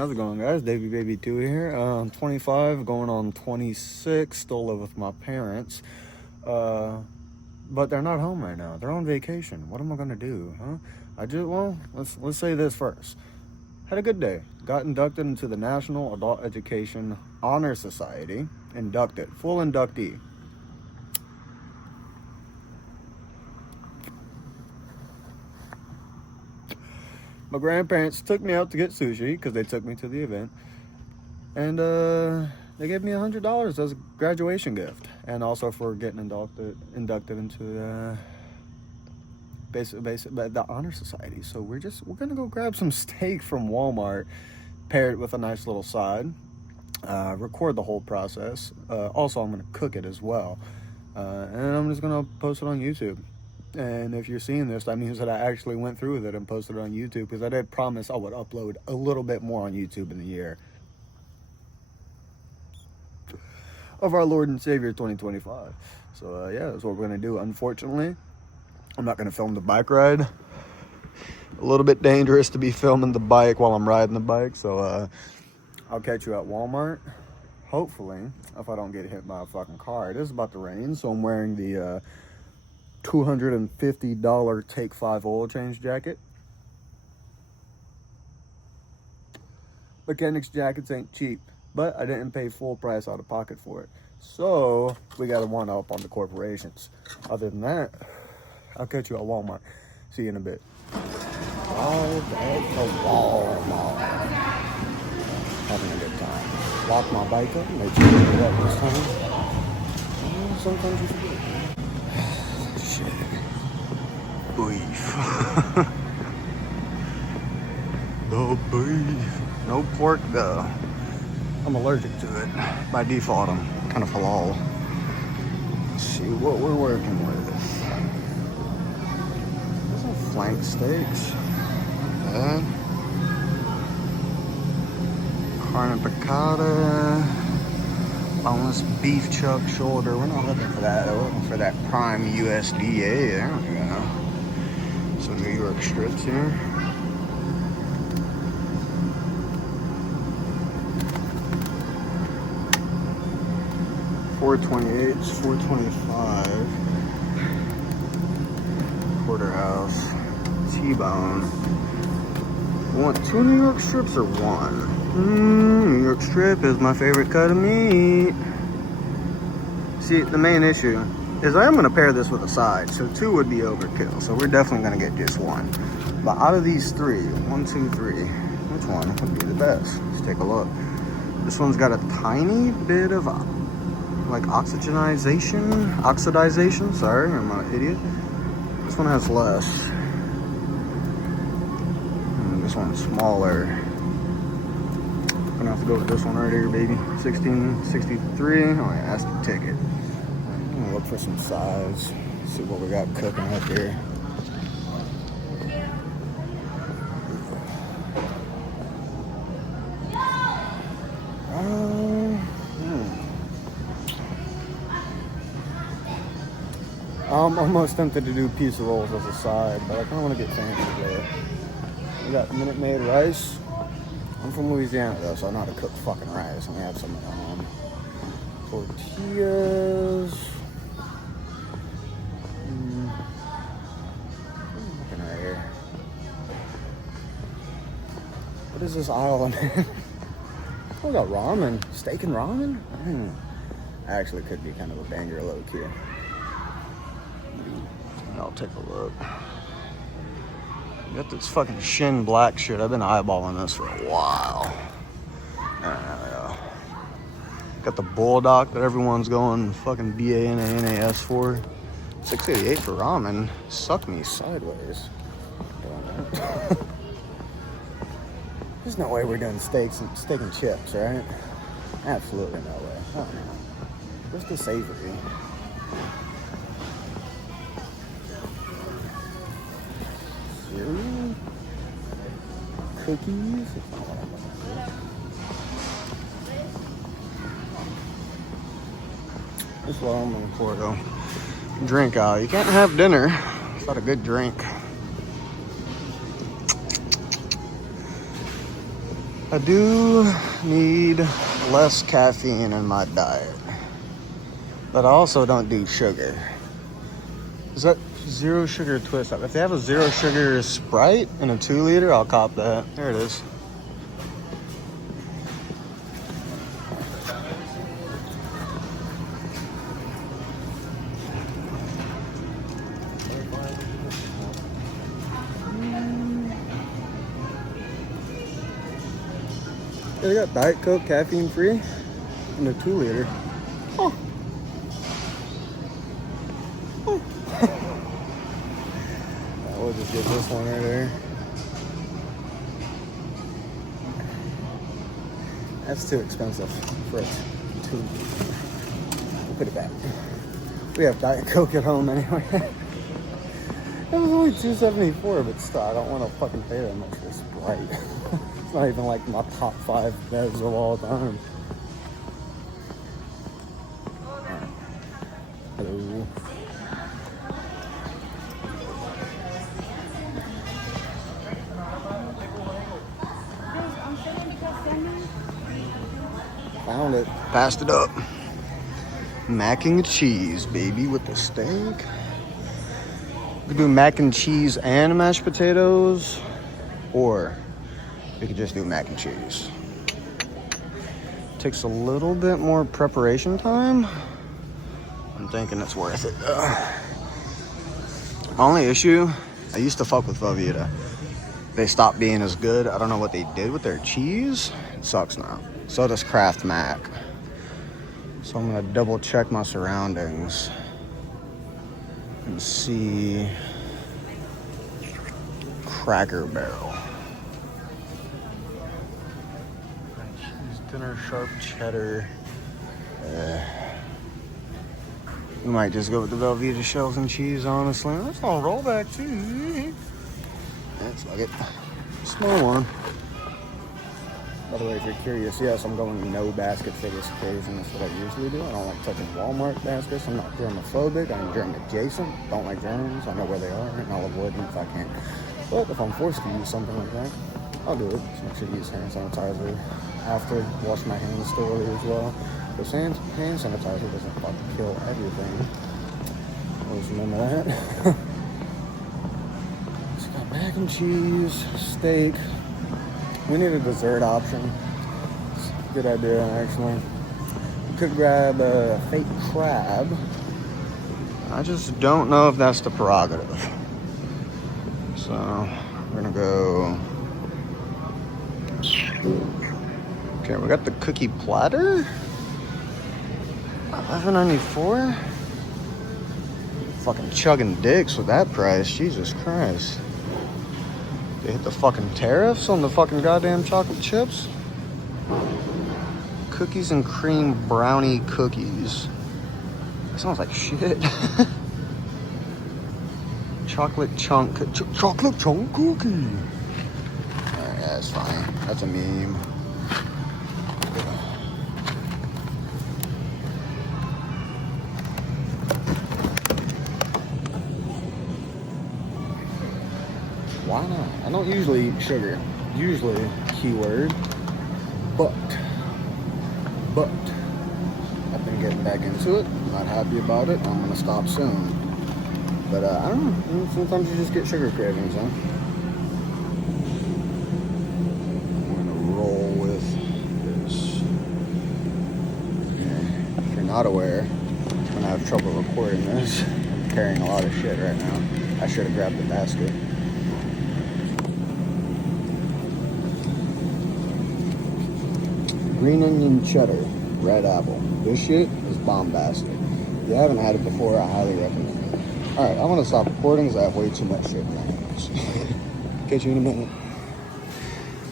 how's it going, guys? daybebabee2 here. I'm 25, going on 26. Still live with my parents, but they're not home right now. They're on vacation. What am I gonna do, huh? Let's say this first. Had a good day. Got inducted into the National Adult Education Honor Society. Inducted, full inductee. My grandparents took me out to get sushi because they took me to the event, and they gave me $100 as a graduation gift, and also for getting inducted into the honor society. So we're gonna go grab some steak from Walmart, pair it with a nice little side, record the whole process. Also, I'm gonna cook it as well, and I'm just gonna post it on YouTube. And if you're seeing this, that means that I actually went through with it and posted it on YouTube, because I did promise I would upload a little bit more on YouTube in the year of our Lord and Savior 2025. So yeah, that's what we're gonna do. Unfortunately, I'm not gonna film the bike ride. A little bit dangerous to be filming the bike while I'm riding the bike. So I'll catch you at Walmart. Hopefully, if I don't get hit by a fucking car. It is about to rain, so I'm wearing the $250 Take 5 oil change jacket. Mechanics jackets ain't cheap, but I didn't pay full price out of pocket for it. So we got to one up on the corporations. Other than that, I'll catch you at Walmart. See you in a bit. All day to Walmart. Having a good time. Lock my bike up, make sure you do that this time. Sometimes you forget. Beef. The beef. No pork though. I'm allergic to it. By default, I'm kind of halal. Let's see what we're working with. Those are flank steaks. Carne piccata. Boneless beef chuck shoulder. We're not looking for that. We're looking for that prime USDA. There we go. Some New York strips here. $4.28, $4.25. Porterhouse. T-bone. You want 2 New York strips or 1? New York strip is my favorite cut of meat. See, the main issue is I am going to pair this with a side, so 2 would be overkill. So we're definitely going to get just 1. But out of these 3, 1, 2, 3, which one would be the best? Let's take a look. This one's got a tiny bit of like oxidization. Sorry, I'm an idiot. This one has less. And this one's smaller. Gonna have to go with this one right here, baby. 1663. Oh, I asked the ticket. I'm gonna look for some size. See what we got cooking up here. I'm almost tempted to do pizza rolls as a side, but I kind of want to get fancy with it. We got Minute Maid rice. I'm from Louisiana though, so I know how to cook fucking rice, and we have some at home. Tortillas. Looking right here. What is this aisle in here? Oh, we got ramen. Steak and ramen? Actually could be kind of a banger low key. I'll take a look. Got this fucking Shin Black shit. I've been eyeballing this for a while. Got the Bulldog that everyone's going fucking BANANAS for. $6.88 for ramen. Suck me sideways. There's no way we're doing steak and chips, right? Absolutely no way. Oh, no. Where's the savory? Cereal? Cookies? It's not what I'm looking for. That's what I'm looking for, though. Drink aisle. You can't have dinner without a good drink. I do need less caffeine in my diet, but I also don't do sugar. Is that zero sugar twist up? If they have a zero sugar Sprite in a 2 liter, I'll cop that. There it is. Yeah, they got Diet Coke caffeine free in a 2 liter. Oh. Oh. We'll just get this one right there. That's too expensive for it. We'll put it back. We have Diet Coke at home anyway. It was only $2.74, but still, I don't want to fucking pay that much for Sprite. It's not even like my top 5 bevs of all time. Hello. Found it. Passed it up. Mac and cheese, baby, with the steak. We could do mac and cheese and mashed potatoes, or we could just do mac and cheese. Takes a little bit more preparation time. I'm thinking it's worth it though. My only issue, I used to fuck with Velveeta. They stopped being as good. I don't know what they did with their cheese. It sucks now. So does Kraft Mac. So I'm gonna double check my surroundings and see Cracker Barrel. Cheese dinner, sharp cheddar. We might just go with the Velveeta shells and cheese, honestly. That's on rollback too. That's like it. Small one. By the way, if you're curious, yes, I'm going no basket for this occasion. That's what I usually do. I don't like touching Walmart baskets. I'm not germophobic. I'm germ adjacent. Don't like germs. I know where they are, and I'll avoid them if I can. But if I'm forced to use something like that, I'll do it. Just make sure to use hand sanitizer after. Wash my hands thoroughly as well. Because hand sanitizer doesn't fucking kill everything. Always remember that. So got mac and cheese, steak. We need a dessert option. It's a good idea, actually. We could grab a fake crab. I just don't know if that's the prerogative. So, we're gonna go. Okay, we got the cookie platter. $11.94. Fucking chugging dicks with that price. Jesus Christ. They hit the fucking tariffs on the fucking goddamn chocolate chips. Cookies and cream brownie cookies. That sounds like shit. Chocolate chunk cookie. Alright, that's fine. That's a meme. Why not? I don't usually eat sugar. Usually, keyword, but I've been getting back into it. I'm not happy about it. I'm gonna stop soon. But I don't know. Sometimes you just get sugar cravings, huh? I'm gonna roll with this. Okay. If you're not aware, I'm gonna have trouble recording this. I'm carrying a lot of shit right now. I should have grabbed the basket. Green onion cheddar, red apple. This shit is bombastic. If you haven't had it before, I highly recommend it. Alright, I'm gonna stop recording because I have way too much shit in my hands. Catch you in a minute.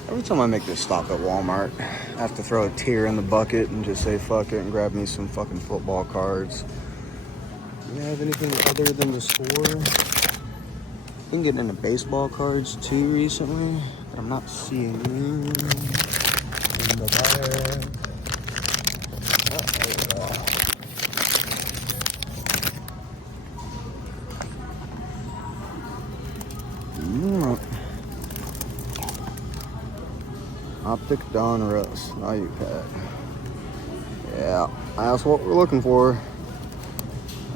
Every time I make this stop at Walmart, I have to throw a tear in the bucket and just say fuck it and grab me some fucking football cards. Do you have anything other than the store? I've been getting into baseball cards too recently, but I'm not seeing them. In the bag. Not Thick Donruss. Now you pad. Yeah, that's what we're looking for.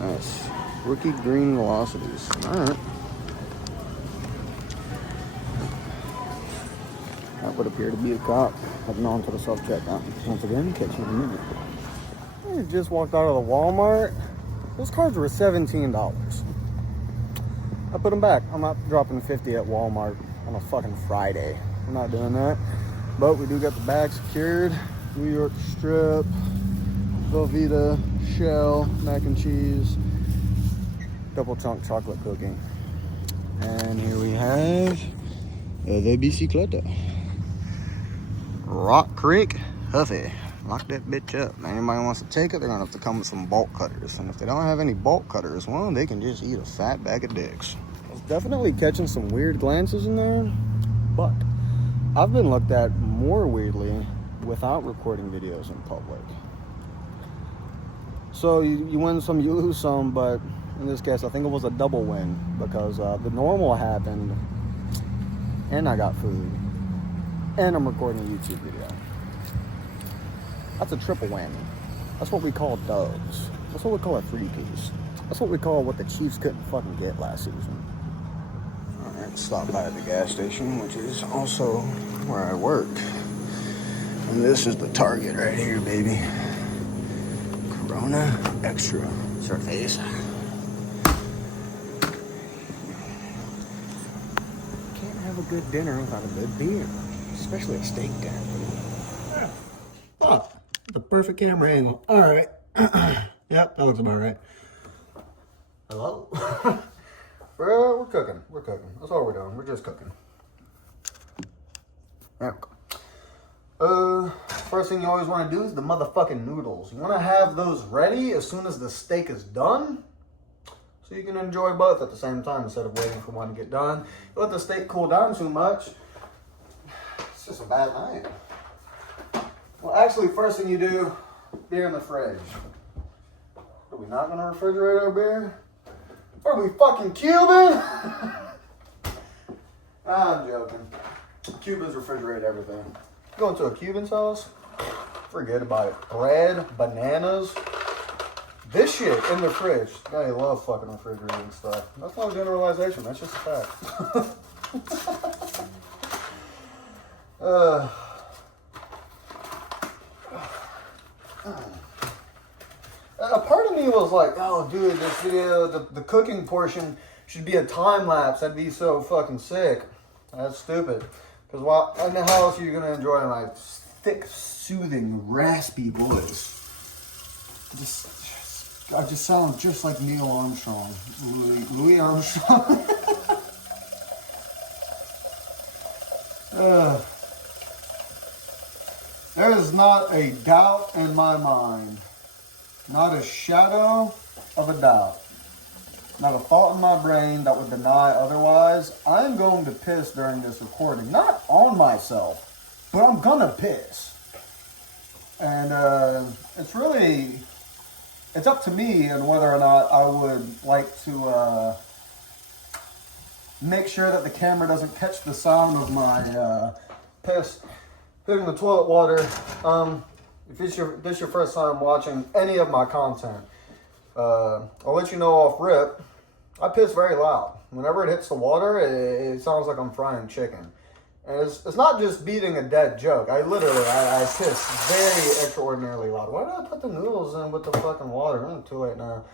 Nice. Rookie green velocities. Alright. That would appear to be a cop heading on to the self-checkout. Once again, catch you in a minute. I just walked out of the Walmart. Those cards were $17. I put them back. I'm not dropping 50 at Walmart on a fucking Friday. I'm not doing that. But we do got the bag secured. New York strip, Velveeta, shell, mac and cheese, double chunk chocolate cookie. And here we have the bicicleta. Rock Creek Huffy. Lock that bitch up. Anybody wants to take it, they're gonna have to come with some bolt cutters. And if they don't have any bolt cutters, well, they can just eat a fat bag of dicks. I was definitely catching some weird glances in there, but I've been looked at more weirdly without recording videos in public. So you win some, you lose some, but in this case, I think it was a double win because the normal happened, and I got food, and I'm recording a YouTube video. That's a triple whammy. That's what we call dubs. That's what we call a three-piece. That's what we call what the Chiefs couldn't fucking get last season. Alright, stop by at the gas station, which is also where I work. And this is the Target right here, baby. Corona Extra Surface. Can't have a good dinner without a good beer. Especially a steak dinner. Oh, the perfect camera angle. All right. Yep, that looks about right. Hello? We're cooking. We're cooking. That's all we're doing. We're just cooking. There we go. First thing you always want to do is the motherfucking noodles. You want to have those ready as soon as the steak is done, so you can enjoy both at the same time instead of waiting for one to get done. You let the steak cool down too much, it's just a bad night. Well, actually, first thing you do, beer in the fridge. Are we not gonna refrigerate our beer? Are we fucking Cuban? I'm joking. Cubans refrigerate everything. Go into a Cuban's house, forget about it. Bread, bananas, this shit in the fridge. They love fucking refrigerating stuff. That's not a generalization, that's just a fact. A part of me was like, oh dude, this video, the cooking portion should be a time lapse. That'd be so fucking sick. That's stupid. Because how else are you going to enjoy my thick, soothing, raspy voice? I just sound just like Neil Armstrong. Louis Armstrong. There is not a doubt in my mind. Not a shadow of a doubt. Not a thought in my brain that would deny otherwise. I'm going to piss during this recording. Not on myself, but I'm gonna piss. And it's up to me and whether or not I would like to make sure that the camera doesn't catch the sound of my piss hitting the toilet water. If this is your first time watching any of my content, I'll let you know off rip, I piss very loud. Whenever it hits the water, it sounds like I'm frying chicken. And it's not just beating a dead joke. I piss very extraordinarily loud. Why did I put the noodles in with the fucking water? It's too late now.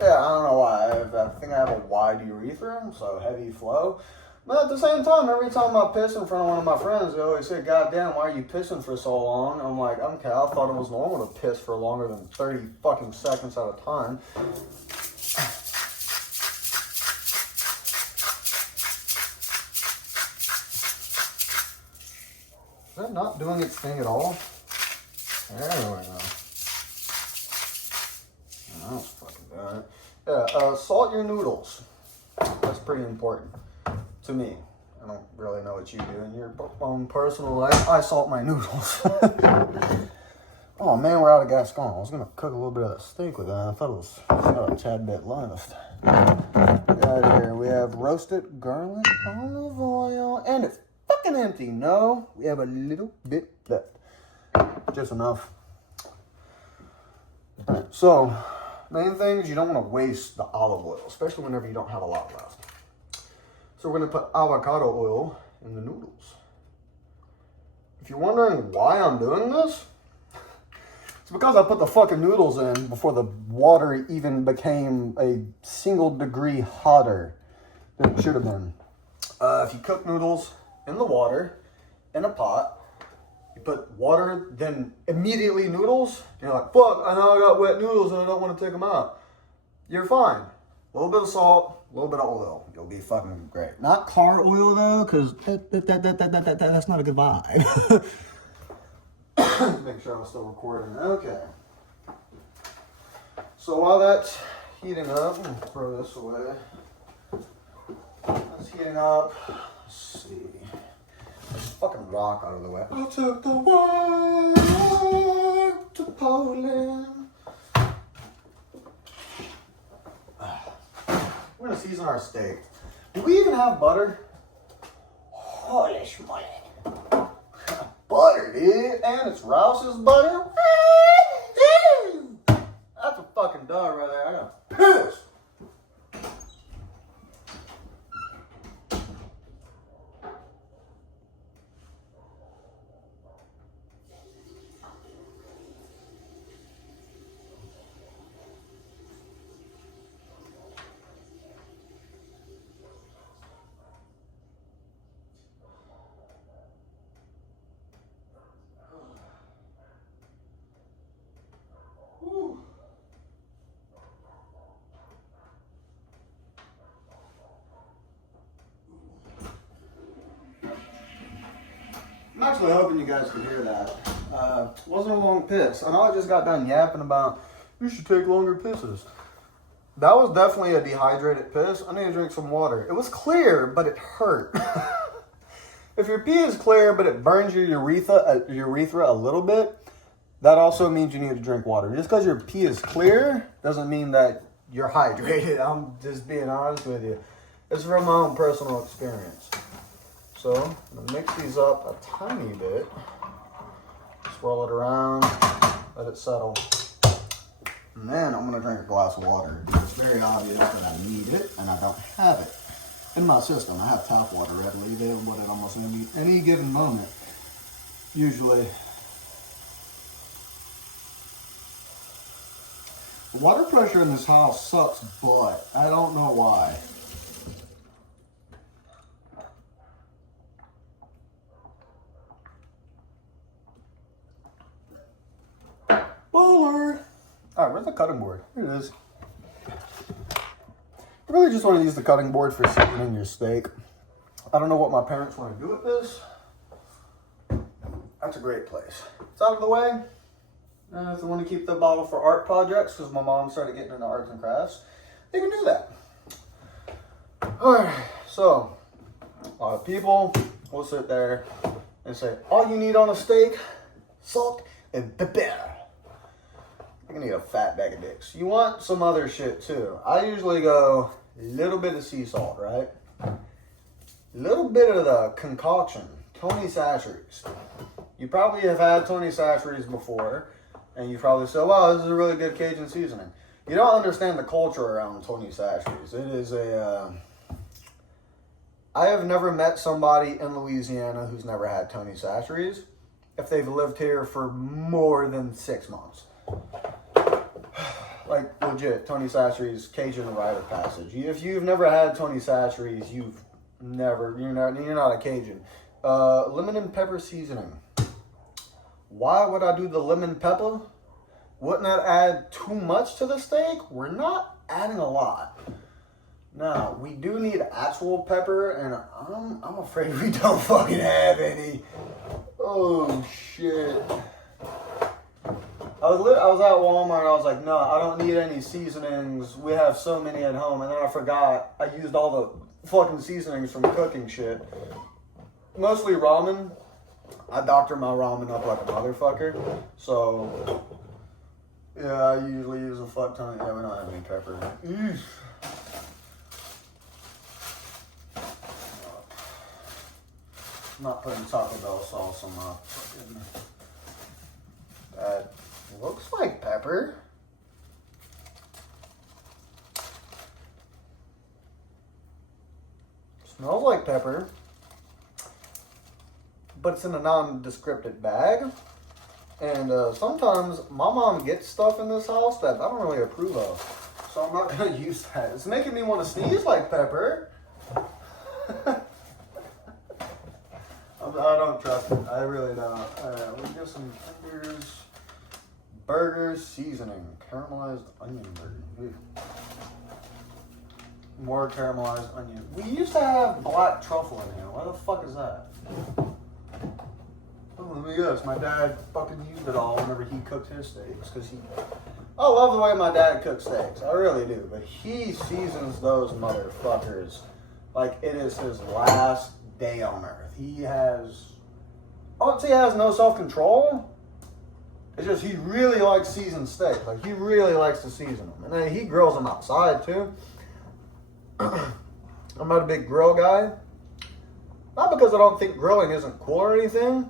Yeah, I don't know why. I think I have a wide urethra, so heavy flow. But at the same time, every time I piss in front of one of my friends, they always say, God damn, why are you pissing for so long? I'm like, okay, I thought it was normal to piss for longer than 30 fucking seconds at a time. Is that not doing its thing at all? There we go. That's fucking bad. Yeah, salt your noodles. That's pretty important. To me. I don't really know what you do in your own personal life. I salt my noodles. Oh man, we're out of Gascon. I was going to cook a little bit of that steak with that. I thought it was a tad bit left. Get out of here. we have roasted garlic, olive oil, and it's fucking empty. No, we have a little bit left. Just enough. All right, so, main thing is you don't want to waste the olive oil, especially whenever you don't have a lot left. So we're going to put avocado oil in the noodles. If you're wondering why I'm doing this, it's because I put the fucking noodles in before the water even became a single degree hotter than it should have been. If you cook noodles in the water, in a pot, you put water, then immediately noodles, and you're like, fuck, I know I got wet noodles and I don't want to take them out. You're fine. A little bit of salt, a little bit of oil. You'll be fucking great. Not car oil though, because that's not a good vibe. Make sure I'm still recording. Okay. So while that's heating up, I'm gonna throw this away. That's heating up. Let's see. This fucking rock out of the way. I took the war to Poland. We're gonna season our steak. Do we even have butter? Holy schmoly. Butter, dude. And it's Rouse's butter. That's a fucking dog right there. I got pissed. I'm actually hoping you guys can hear that. Wasn't a long piss. I know I just got done yapping about you should take longer pisses. That was definitely a dehydrated piss. I need to drink some water. It was clear, but it hurt. If your pee is clear, but it burns your urethra a little bit, that also means you need to drink water. Just because your pee is clear doesn't mean that you're hydrated. I'm just being honest with you. It's from my own personal experience. So, I'm going to mix these up a tiny bit. Swirl it around. Let it settle. And then I'm going to drink a glass of water. It's very obvious that I need it, and I don't have it in my system. I have tap water readily available at almost any given moment. Usually. The water pressure in this house sucks butt. I don't know why. Bullard! Alright, where's the cutting board? Here it is. I really just want to use the cutting board for seasoning your steak. I don't know what my parents want to do with this. That's a great place. It's out of the way. If they want to keep the bottle for art projects, because my mom started getting into arts and crafts, they can do that. Alright, so a lot of people will sit there and say, all you need on a steak, salt and pepper. You're gonna need a fat bag of dicks. You want some other shit too. I usually go a little bit of sea salt, right? A little bit of the concoction, Tony Chachere's. You probably have had Tony Chachere's before, and you probably say, wow, this is a really good Cajun seasoning. You don't understand the culture around Tony Chachere's. It is I have never met somebody in Louisiana who's never had Tony Chachere's if they've lived here for more than 6 months. Like, legit, Tony Chachere's Cajun Rite of Passage. If you've never had Tony Chachere's, you're not a Cajun. Lemon and pepper seasoning. Why would I do the lemon pepper? Wouldn't that add too much to the steak? We're not adding a lot. Now, we do need actual pepper, and I'm afraid we don't fucking have any. Oh, shit. I was at Walmart, and I was like, no, I don't need any seasonings. We have so many at home. And then I forgot I used all the fucking seasonings from cooking shit. Mostly ramen. I doctor my ramen up like a motherfucker. So, yeah, I usually use a fuck ton. Yeah, we don't have any pepper. Eesh. not putting Taco Bell sauce on my fucking... That looks like pepper. Smells like pepper. But it's in a nondescript bag. And sometimes my mom gets stuff in this house that I don't really approve of. So I'm not going to use that. It's making me want to sneeze like pepper. I don't trust it. I really don't. Let's get some tenders. Burgers seasoning. Caramelized onion burger. More caramelized onion. We used to have black truffle in here. Why the fuck is that? Oh, let me guess. My dad fucking used it all whenever he cooked his steaks. I love the way my dad cooks steaks. I really do. But he seasons those motherfuckers like it is his last day on earth. He has... I wouldn't say he has no self-control. It's just he really likes seasoned steak. Like, he really likes to season them. And then he grills them outside, too. I'm not a big grill guy. Not because I don't think grilling isn't cool or anything.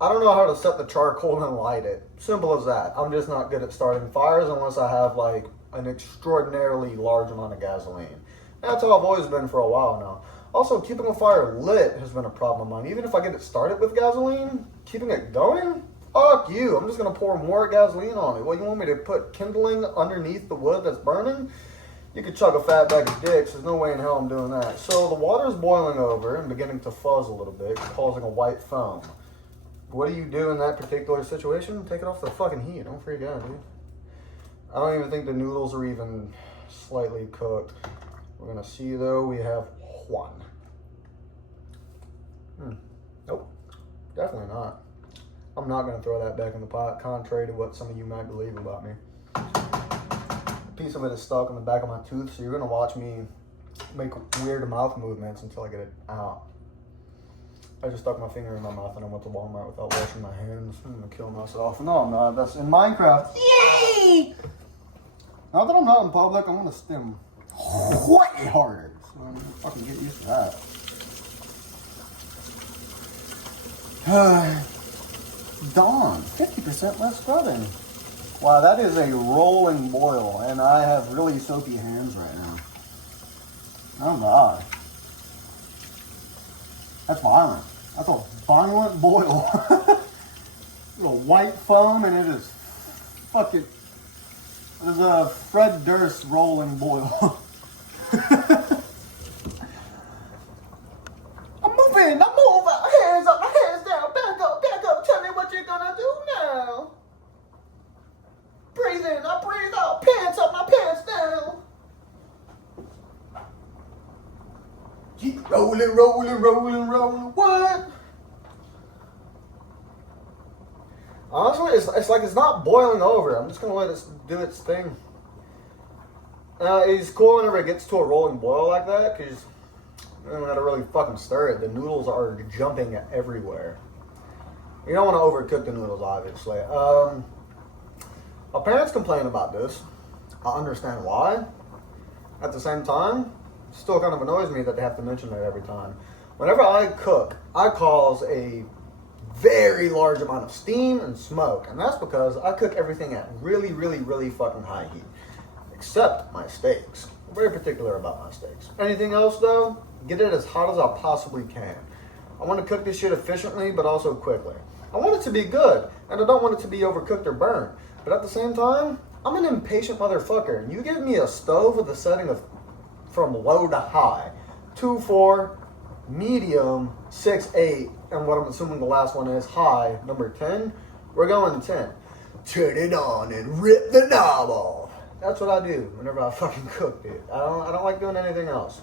I don't know how to set the charcoal and light it. Simple as that. I'm just not good at starting fires unless I have, like, an extraordinarily large amount of gasoline. That's how I've always been for a while now. Also, keeping a fire lit has been a problem of mine. Even if I get it started with gasoline, keeping it going? Fuck you. I'm just going to pour more gasoline on it. What, you want me to put kindling underneath the wood that's burning? You could chug a fat bag of dicks. There's no way in hell I'm doing that. So the water's boiling over and beginning to fuzz a little bit, causing a white foam. What do you do in that particular situation? Take it off the fucking heat. Don't freak out, dude. I don't even think the noodles are even slightly cooked. We're going to see, though, we have one. Nope. Definitely not. I'm not going to throw that back in the pot, contrary to what some of you might believe about me. A piece of it is stuck in the back of my tooth, so you're going to watch me make weird mouth movements until I get it out. I just stuck my finger in my mouth and I went to Walmart without washing my hands. I'm going to kill myself. No, I'm not. That's in Minecraft. Yay! Now that I'm not in public, I'm going to stim way harder. So I'm going to fucking get used to that. Dawn, 50% less scrubbing. Wow, that is a rolling boil, and I have really soapy hands right now. Oh god. That's violent. That's a violent boil. Little white foam, and it is fucking... It is a Fred Durst rolling boil. I'm moving. Hands up, hands down. Back up. Tell me what you're gonna do now. Breathe in, I breathe out. Pants up, my pants down. Keep rolling. What? Honestly, it's like it's not boiling over. I'm just gonna let it do its thing. It's cool whenever it gets to a rolling boil like that, because you don't gotta really fucking stir it. The noodles are jumping everywhere. You don't want to overcook the noodles, obviously. My parents complain about this. I understand why. At the same time, it still kind of annoys me that they have to mention it every time. Whenever I cook, I cause a very large amount of steam and smoke. And that's because I cook everything at really fucking high heat. Except my steaks. I'm very particular about my steaks. Anything else, though, get it as hot as I possibly can. I want to cook this shit efficiently, but also quickly. I want it to be good, and I don't want it to be overcooked or burned. But at the same time, I'm an impatient motherfucker. And you give me a stove with a setting of from low to high, 2-4, medium, 6-8, and what I'm assuming the last one is high, number 10. We're going 10. Turn it on and rip the knob off. That's what I do whenever I fucking cook, dude. I don't like doing anything else.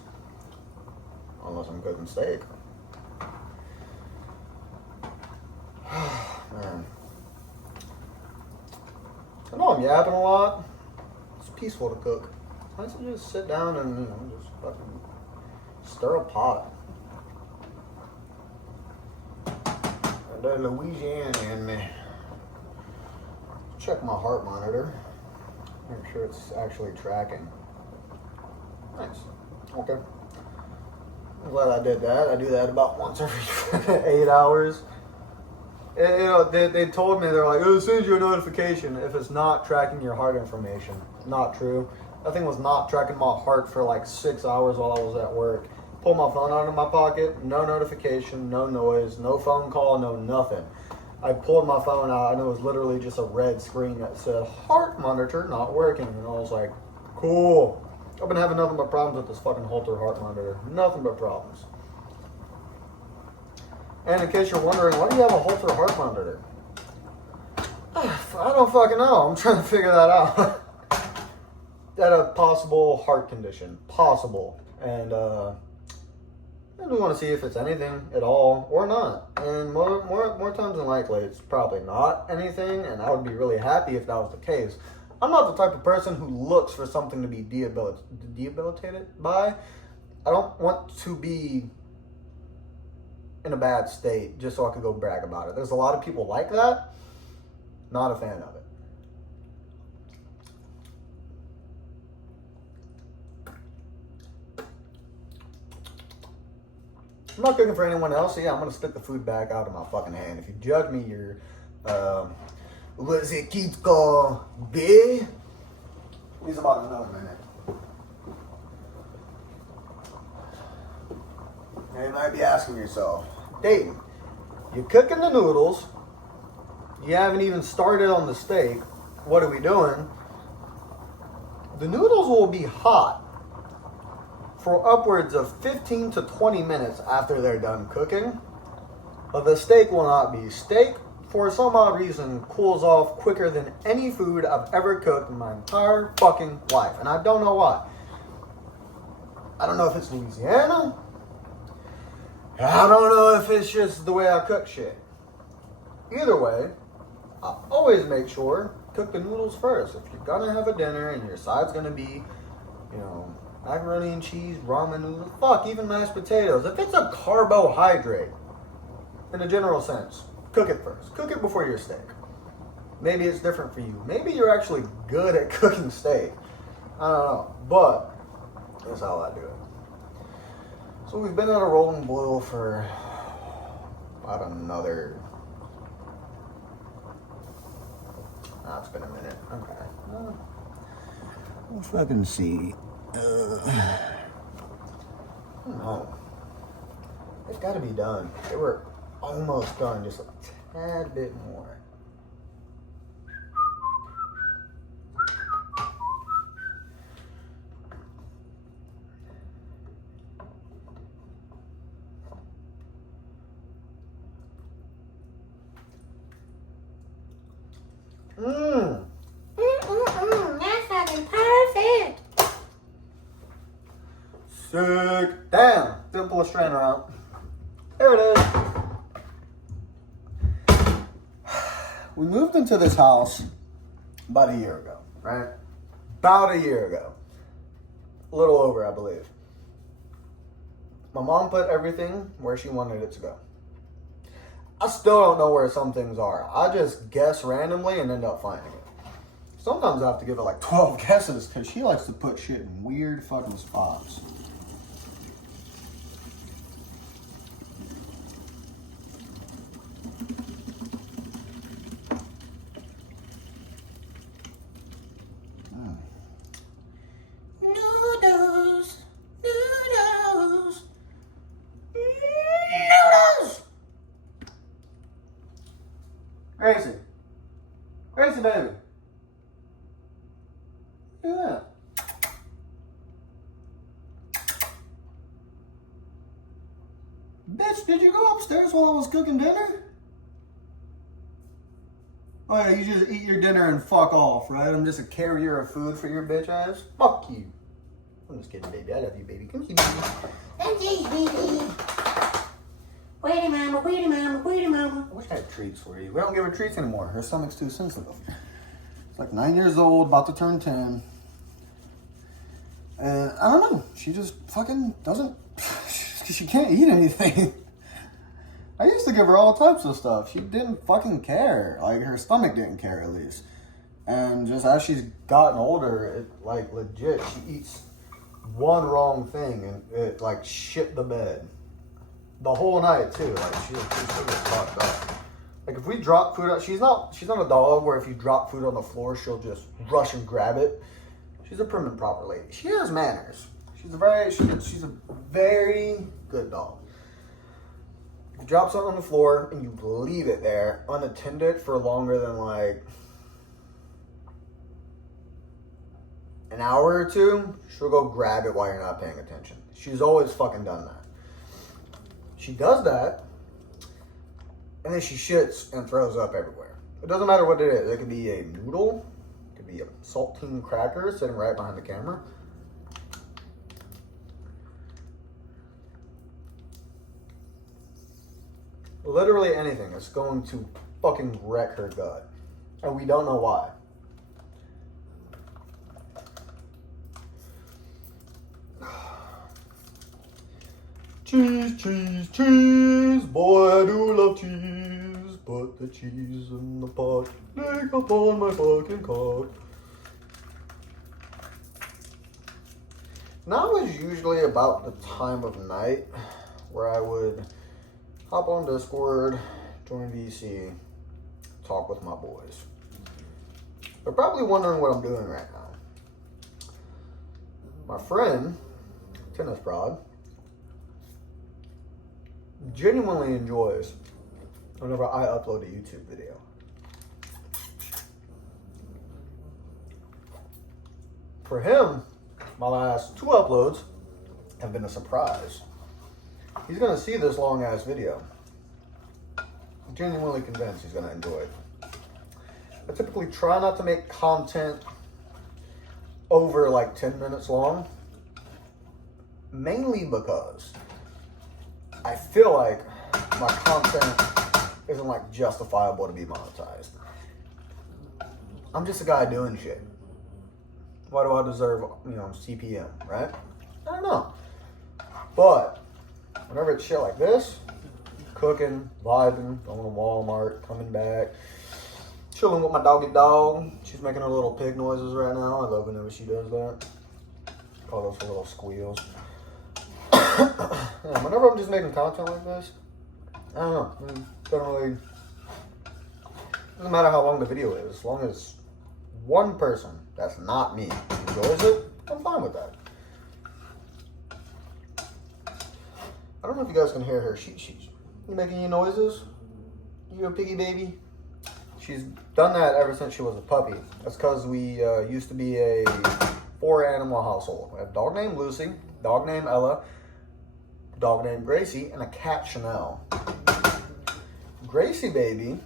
Unless I'm cooking steak. Man. I know I'm yapping a lot. It's peaceful to cook. Why don't you just sit down and, just fucking stir a pot. And that Louisiana in me. Check my heart monitor. Make sure it's actually tracking. Nice. Okay. I'm glad I did that. I do that about once every 8 hours. And, you know, they told me, they're like, oh, it sends you a notification if it's not tracking your heart information. Not true. That thing was not tracking my heart for like 6 hours while I was at work. Pulled my phone out of my pocket, no notification, no noise, no phone call, no nothing. I pulled my phone out and it was literally just a red screen that said heart monitor not working. And I was like, cool. I've been having nothing but problems with this fucking Holter heart monitor. Nothing but problems. And in case you're wondering, why do you have a Holter heart monitor? I don't fucking know. I'm trying to figure that out. That a possible heart condition. Possible. And we want to see if it's anything at all or not. And more times than likely, it's probably not anything. And I would be really happy if that was the case. I'm not the type of person who looks for something to be debilitated by. I don't want to be in a bad state just so I could go brag about it. There's a lot of people like that. Not a fan of it. I'm not cooking for anyone else, so yeah, I'm gonna spit the food back out of my fucking hand. If you judge me, you're what's it keeps called big? He's about another minute. And you might be asking yourself, Dayton, you're cooking the noodles, you haven't even started on the steak, what are we doing? The noodles will be hot for upwards of 15 to 20 minutes after they're done cooking, but the steak will not be. Steak, for some odd reason, cools off quicker than any food I've ever cooked in my entire fucking life, and I don't know why. I don't know if it's Louisiana. I don't know if it's just the way I cook shit. Either way, I always make sure cook the noodles first. If you're gonna have a dinner and your side's gonna be, you know, macaroni and cheese, ramen noodles, fuck, even mashed potatoes. If it's a carbohydrate, in a general sense, cook it first. Cook it before your steak. Maybe it's different for you. Maybe you're actually good at cooking steak. I don't know, but that's how I do it. So we've been at a rolling boil for about another... it's been a minute. Okay. Let's fucking see. No. It's got to be done. They were almost done. Just a tad bit more. That's fucking perfect. Sick. Damn. Didn't pull a strainer out. There it is. We moved into this house about a year ago, right? About a year ago. A little over, I believe. My mom put everything where she wanted it to go. I still don't know where some things are. I just guess randomly and end up finding it. Sometimes I have to give it like 12 guesses because she likes to put shit in weird fucking spots. Noodles. Gracie, baby. Yeah. Bitch, did you go upstairs while I was cooking dinner? Oh yeah, you just eat your dinner and fuck off, right? I'm just a carrier of food for your bitch ass. Fuck you. I'm just kidding, baby. I love you, baby. Come here, baby. Thank you, baby. Wait, mama, wait, mama, wait, mama. I wish I had treats for you. We don't give her treats anymore. Her stomach's too sensitive. She's like 9 years old, about to turn 10. And I don't know. She just fucking doesn't... She can't eat anything. I used to give her all types of stuff. She didn't fucking care. Like, her stomach didn't care, at least. And just as she's gotten older, it, like, legit, she eats one wrong thing and it like shit the bed. The whole night too. Like she'll get fucked up. Like if we drop food out, she's not a dog where if you drop food on the floor, she'll just rush and grab it. She's a prim and proper lady. She has manners. She's a very good dog. If you drop something on the floor and you leave it there unattended for longer than like an hour or two, she'll go grab it while you're not paying attention. She's always fucking done that. She does that, and then she shits and throws up everywhere. It doesn't matter what it is. It could be a noodle, it could be a saltine cracker sitting right behind the camera. Literally anything is going to fucking wreck her gut. And we don't know why. Cheese, cheese, cheese, boy, I do love cheese. Put the cheese in the pot, lick upon my fucking cock. Now is usually about the time of night where I would hop on Discord, join VC, talk with my boys. They're probably wondering what I'm doing right now. My friend, Tennis Prod, genuinely enjoys whenever I upload a YouTube video. For him, my last 2 uploads have been a surprise. He's gonna see this long ass video. I'm genuinely convinced he's gonna enjoy it. I typically try not to make content over like 10 minutes long, mainly because I feel like my content isn't like justifiable to be monetized. I'm just a guy doing shit. Why do I deserve, CPM, right? I don't know. But whenever it's shit like this, cooking, vibing, going to Walmart, coming back, chilling with my doggy dog. She's making her little pig noises right now. I love whenever she does that. Call those her little squeals. Yeah, whenever I'm just making content like this, I don't know. Doesn't matter how long the video is. As long as one person that's not me enjoys it, I'm fine with that. I don't know if you guys can hear her. She's you making your noises? You a piggy baby? She's done that ever since she was a puppy. That's because we used to be a 4-animal household. We have a dog named Lucy, dog named Ella, dog named Gracie, and a cat, Chanel. Gracie baby,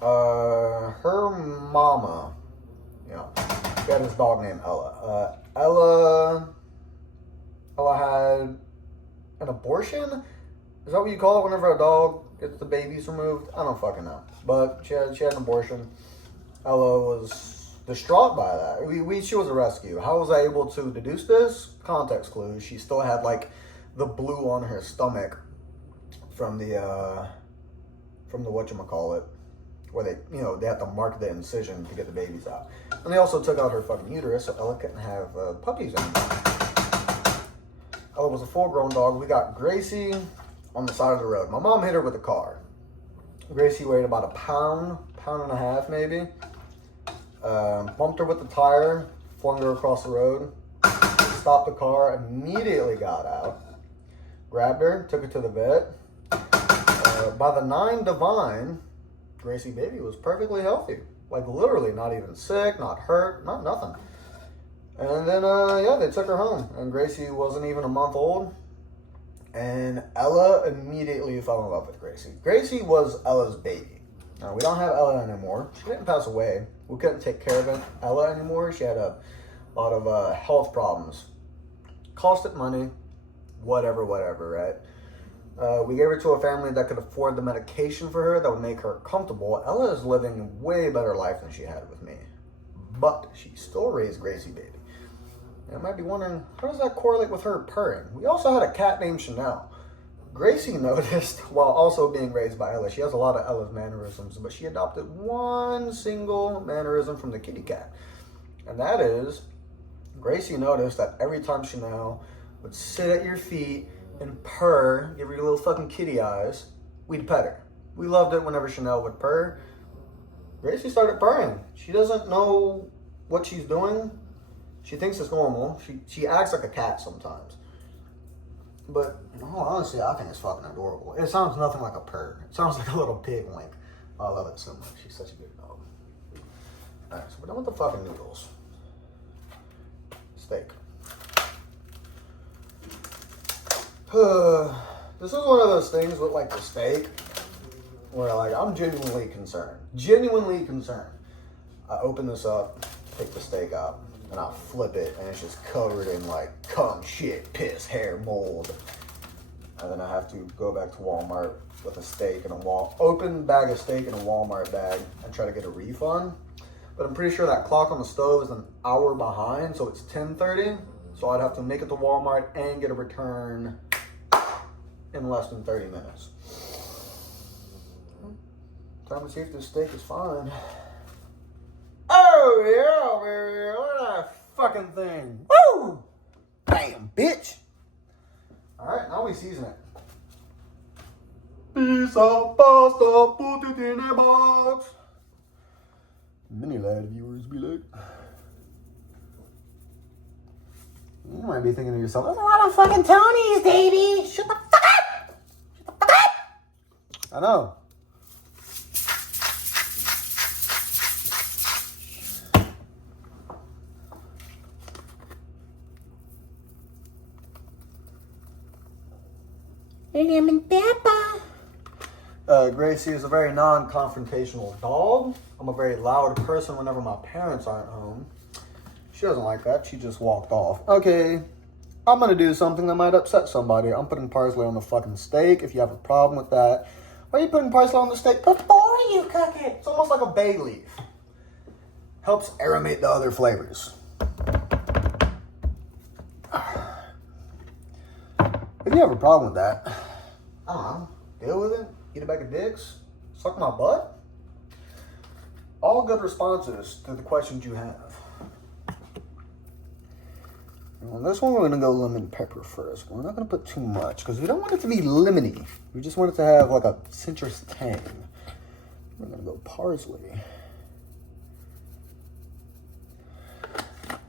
her mama, she had this dog named Ella. Ella had an abortion? Is that what you call it whenever a dog gets the babies removed? I don't fucking know. But she had an abortion. Ella was distraught by that. She was a rescue. How was I able to deduce this? Context clues. She still had like the blue on her stomach from the whatchamacallit, where they have to mark the incision to get the babies out. And they also took out her fucking uterus, so Ella couldn't have puppies anymore. Ella was a full-grown dog. We got Gracie on the side of the road. My mom hit her with a car. Gracie weighed about a pound and a half maybe. Bumped her with the tire, flung her across the road, stopped the car, immediately got out, grabbed her, took her to the vet. By the 9 Divine, Gracie baby was perfectly healthy. Like literally not even sick, not hurt, not nothing. And then, they took her home. And Gracie wasn't even a month old. And Ella immediately fell in love with Gracie. Gracie was Ella's baby. Now, we don't have Ella anymore. She didn't pass away. We couldn't take care of Ella anymore. She had a lot of health problems. Costed money. Whatever, right? We gave her to a family that could afford the medication for her that would make her comfortable. Ella is living a way better life than she had with me. But she still raised Gracie baby. You might be wondering, how does that correlate with her purring? We also had a cat named Chanel. Gracie noticed, while also being raised by Ella, she has a lot of Ella's mannerisms, but she adopted one single mannerism from the kitty cat. And that is, Gracie noticed that every time Chanel would sit at your feet and purr, give you little fucking kitty eyes, we'd pet her. We loved it whenever Chanel would purr. Gracie started purring. She doesn't know what she's doing. She thinks it's normal. She acts like a cat sometimes. But honestly, I think it's fucking adorable. It sounds nothing like a purr. It sounds like a little pig wink. I love it so much. She's such a good dog. Alright, so we're done with the fucking noodles. Steak. This is one of those things with like the steak where like I'm genuinely concerned. Genuinely concerned. I open this up, take the steak out, and I flip it, and it's just covered in like cum, shit, piss, hair, mold. And then I have to go back to Walmart with a steak and open bag of steak in a Walmart bag and try to get a refund. But I'm pretty sure that clock on the stove is an hour behind, so it's 10:30. So I'd have to make it to Walmart and get a return in less than 30 minutes. Time to see if this steak is fine. Oh yeah, baby, look at that fucking thing. Woo! Damn, bitch. Alright, now we season it. Piece of pasta, put it in a box. Mini lad viewers be like. You might be thinking to yourself, there's a lot of fucking Tonys, baby. Shut the fuck up! Shut the fuck up! I know. Lemon pepper. Gracie is a very non-confrontational dog. I'm a very loud person whenever my parents aren't home. She doesn't like that. She just walked off. Okay, I'm going to do something that might upset somebody. I'm putting parsley on the fucking steak. If you have a problem with that, why are you putting parsley on the steak before you cook it? It's almost like a bay leaf. Helps aromat the other flavors. If you have a problem with that, I don't know, deal with it, eat a bag of dicks, suck my butt. All good responses to the questions you have. On this one, we're going to go lemon pepper first. We're not going to put too much because we don't want it to be lemony. We just want it to have like a citrus tang. We're going to go parsley.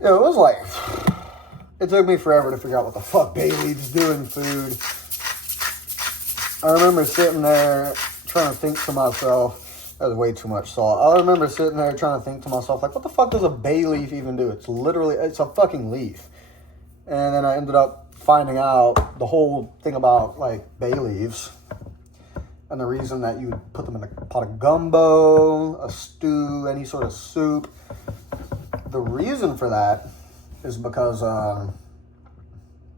Yeah, it was like, it took me forever to figure out what the fuck bay leaves do in food. I remember sitting there trying to think to myself, that was way too much salt. I remember sitting there trying to think to myself, like, what the fuck does a bay leaf even do? It's literally, it's a fucking leaf. And then I ended up finding out the whole thing about, like, bay leaves. And the reason that you put them in a pot of gumbo, a stew, any sort of soup. The reason for that is because,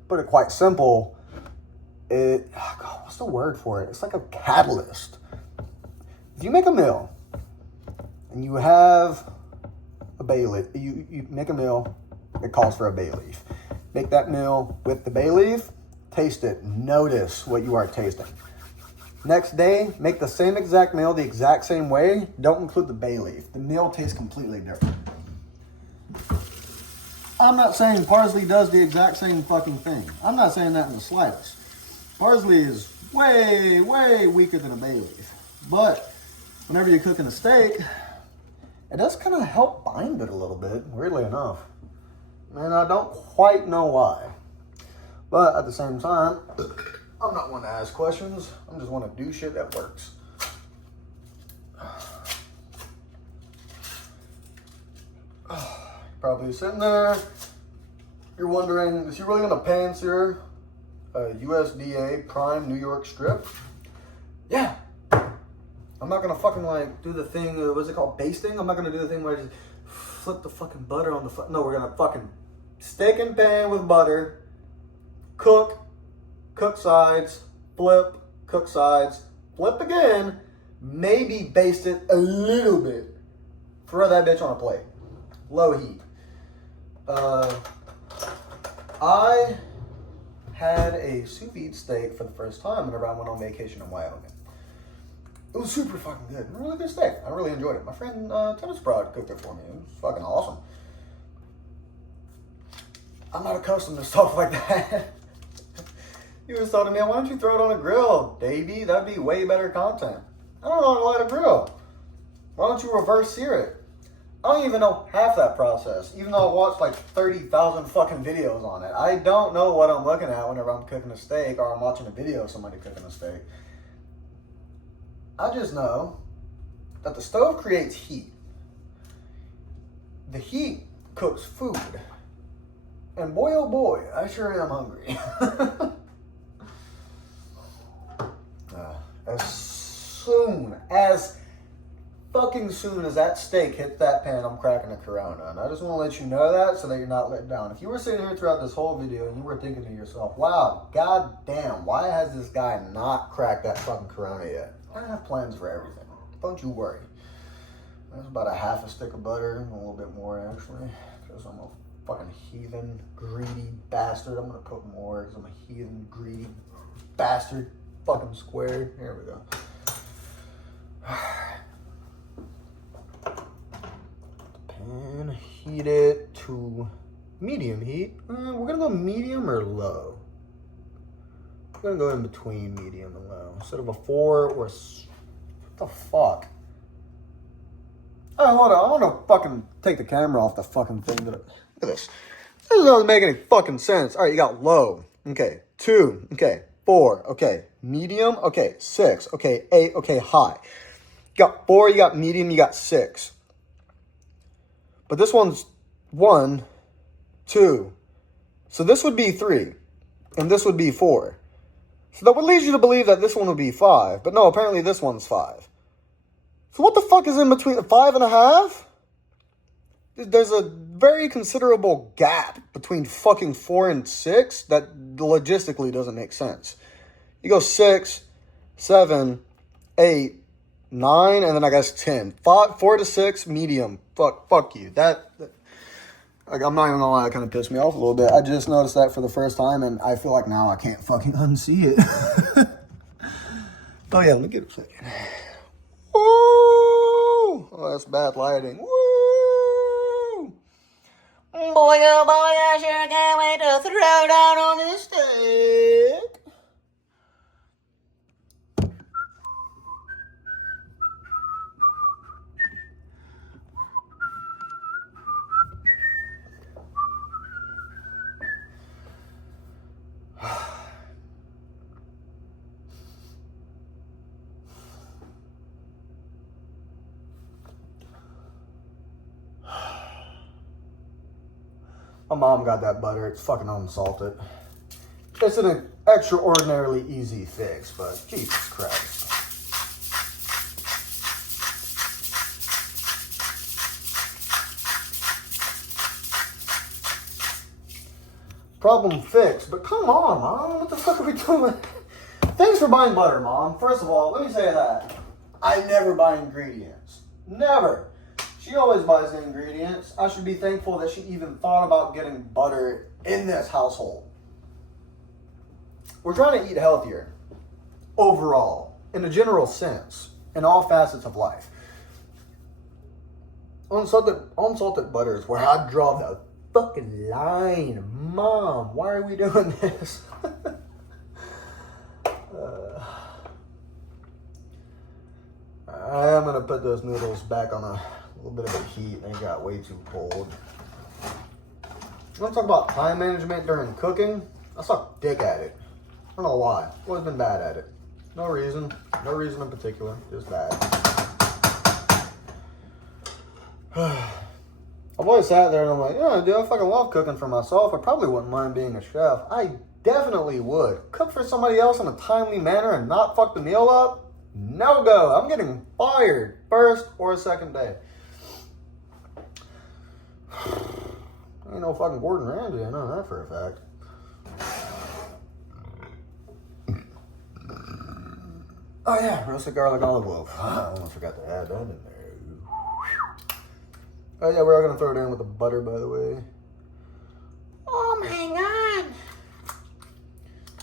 put it quite simple, what's the word for it? It's like a catalyst. If you make a meal and you have a bay leaf, you make a meal that calls for a bay leaf. Make that meal with the bay leaf, taste it, notice what you are tasting. Next day, make the same exact meal the exact same way, don't include the bay leaf. The meal tastes completely different. I'm not saying parsley does the exact same fucking thing. I'm not saying that in the slightest. Parsley is way, way weaker than a bay leaf. But whenever you're cooking a steak, it does kind of help bind it a little bit, weirdly enough. And I don't quite know why. But at the same time, I'm not one to ask questions. I'm just one to do shit that works. Probably sitting there, you're wondering, is he really gonna pan-sear a USDA prime New York strip? Yeah. I'm not gonna fucking like do the thing, what's it called, basting? I'm not gonna do the thing where I just flip the fucking butter on the, no, we're gonna fucking steak and pan with butter, cook sides, flip, cook sides, flip again, maybe baste it a little bit. Throw that bitch on a plate. Low heat. I had a sous vide steak for the first time whenever I went on vacation in Wyoming. It was super fucking good. Really good steak. I really enjoyed it. My friend Tennis Prod cooked it for me. It was fucking awesome. I'm not accustomed to stuff like that. He was telling me, why don't you throw it on a grill, baby? That'd be way better content. I don't know how to grill. Why don't you reverse sear it? I don't even know half that process, even though I watched like 30,000 fucking videos on it. I don't know what I'm looking at whenever I'm cooking a steak or I'm watching a video of somebody cooking a steak. I just know that the stove creates heat. The heat cooks food. And boy, oh boy, I sure am hungry. As fucking soon as that steak hits that pan, I'm cracking a Corona. And I just want to let you know that so that you're not let down. If you were sitting here throughout this whole video and you were thinking to yourself, wow, god damn, why has this guy not cracked that fucking Corona yet? I have plans for everything. Don't you worry. That's about a half a stick of butter, a little bit more actually, because I'm a fucking heathen, greedy bastard. I'm gonna put more because I'm a heathen, greedy bastard. Fucking square. Here we go. Pan, heat it to medium heat. We're gonna go medium or low. We're gonna go in between medium and low. Instead of a 4 or what the fuck? I wanna fucking take the camera off the fucking thing. Look at this. This doesn't make any fucking sense. All right, you got low. Okay, 2. Okay, 4. Okay, medium. Okay, 6. Okay, 8. Okay, high. You got 4. You got medium. You got 6. But this one's 1, 2. So this would be 3, and this would be 4. So that would lead you to believe that this one would be 5. But no, apparently this one's 5. So what the fuck is in between? 5.5? There's a very considerable gap between fucking 4 and 6 that logistically doesn't make sense. You go 6, 7, 8, 9, and then I guess 10. 4 to 6, medium. Fuck you. Like, I'm not even gonna lie, that kind of pissed me off a little bit. I just noticed that for the first time, and I feel like now I can't fucking unsee it. Oh yeah, let me get a second. Woo! Oh, that's bad lighting. Woo! Boy, oh boy, I sure can't wait to throw down on this steak. My mom got that butter. It's fucking unsalted. It's an extraordinarily easy fix, but Jesus Christ. Problem fixed, but come on, Mom. What the fuck are we doing? Thanks for buying butter, Mom. First of all, let me say that. I never buy ingredients. Never. She always buys the ingredients. I should be thankful that she even thought about getting butter in this household. We're trying to eat healthier. Overall. In a general sense. In all facets of life. Unsalted butter is where I draw the fucking line. Mom, why are we doing this? I am going to put those noodles back on a little bit of a heat. They got way too cold. You want to talk about time management during cooking? I suck dick at it. I don't know why. I've always been bad at it. No reason. No reason in particular. Just bad. I've always sat there and I'm like, yeah, dude, I fucking love cooking for myself. I probably wouldn't mind being a chef. I definitely would. Cook for somebody else in a timely manner and not fuck the meal up? No go. I'm getting fired first or second day. Ain't no fucking Gordon Ramsay. I know that for a fact. Oh yeah, roasted garlic olive oil. I almost forgot to add that in there. Oh yeah, we're gonna throw it in with the butter, by the way. Oh my god.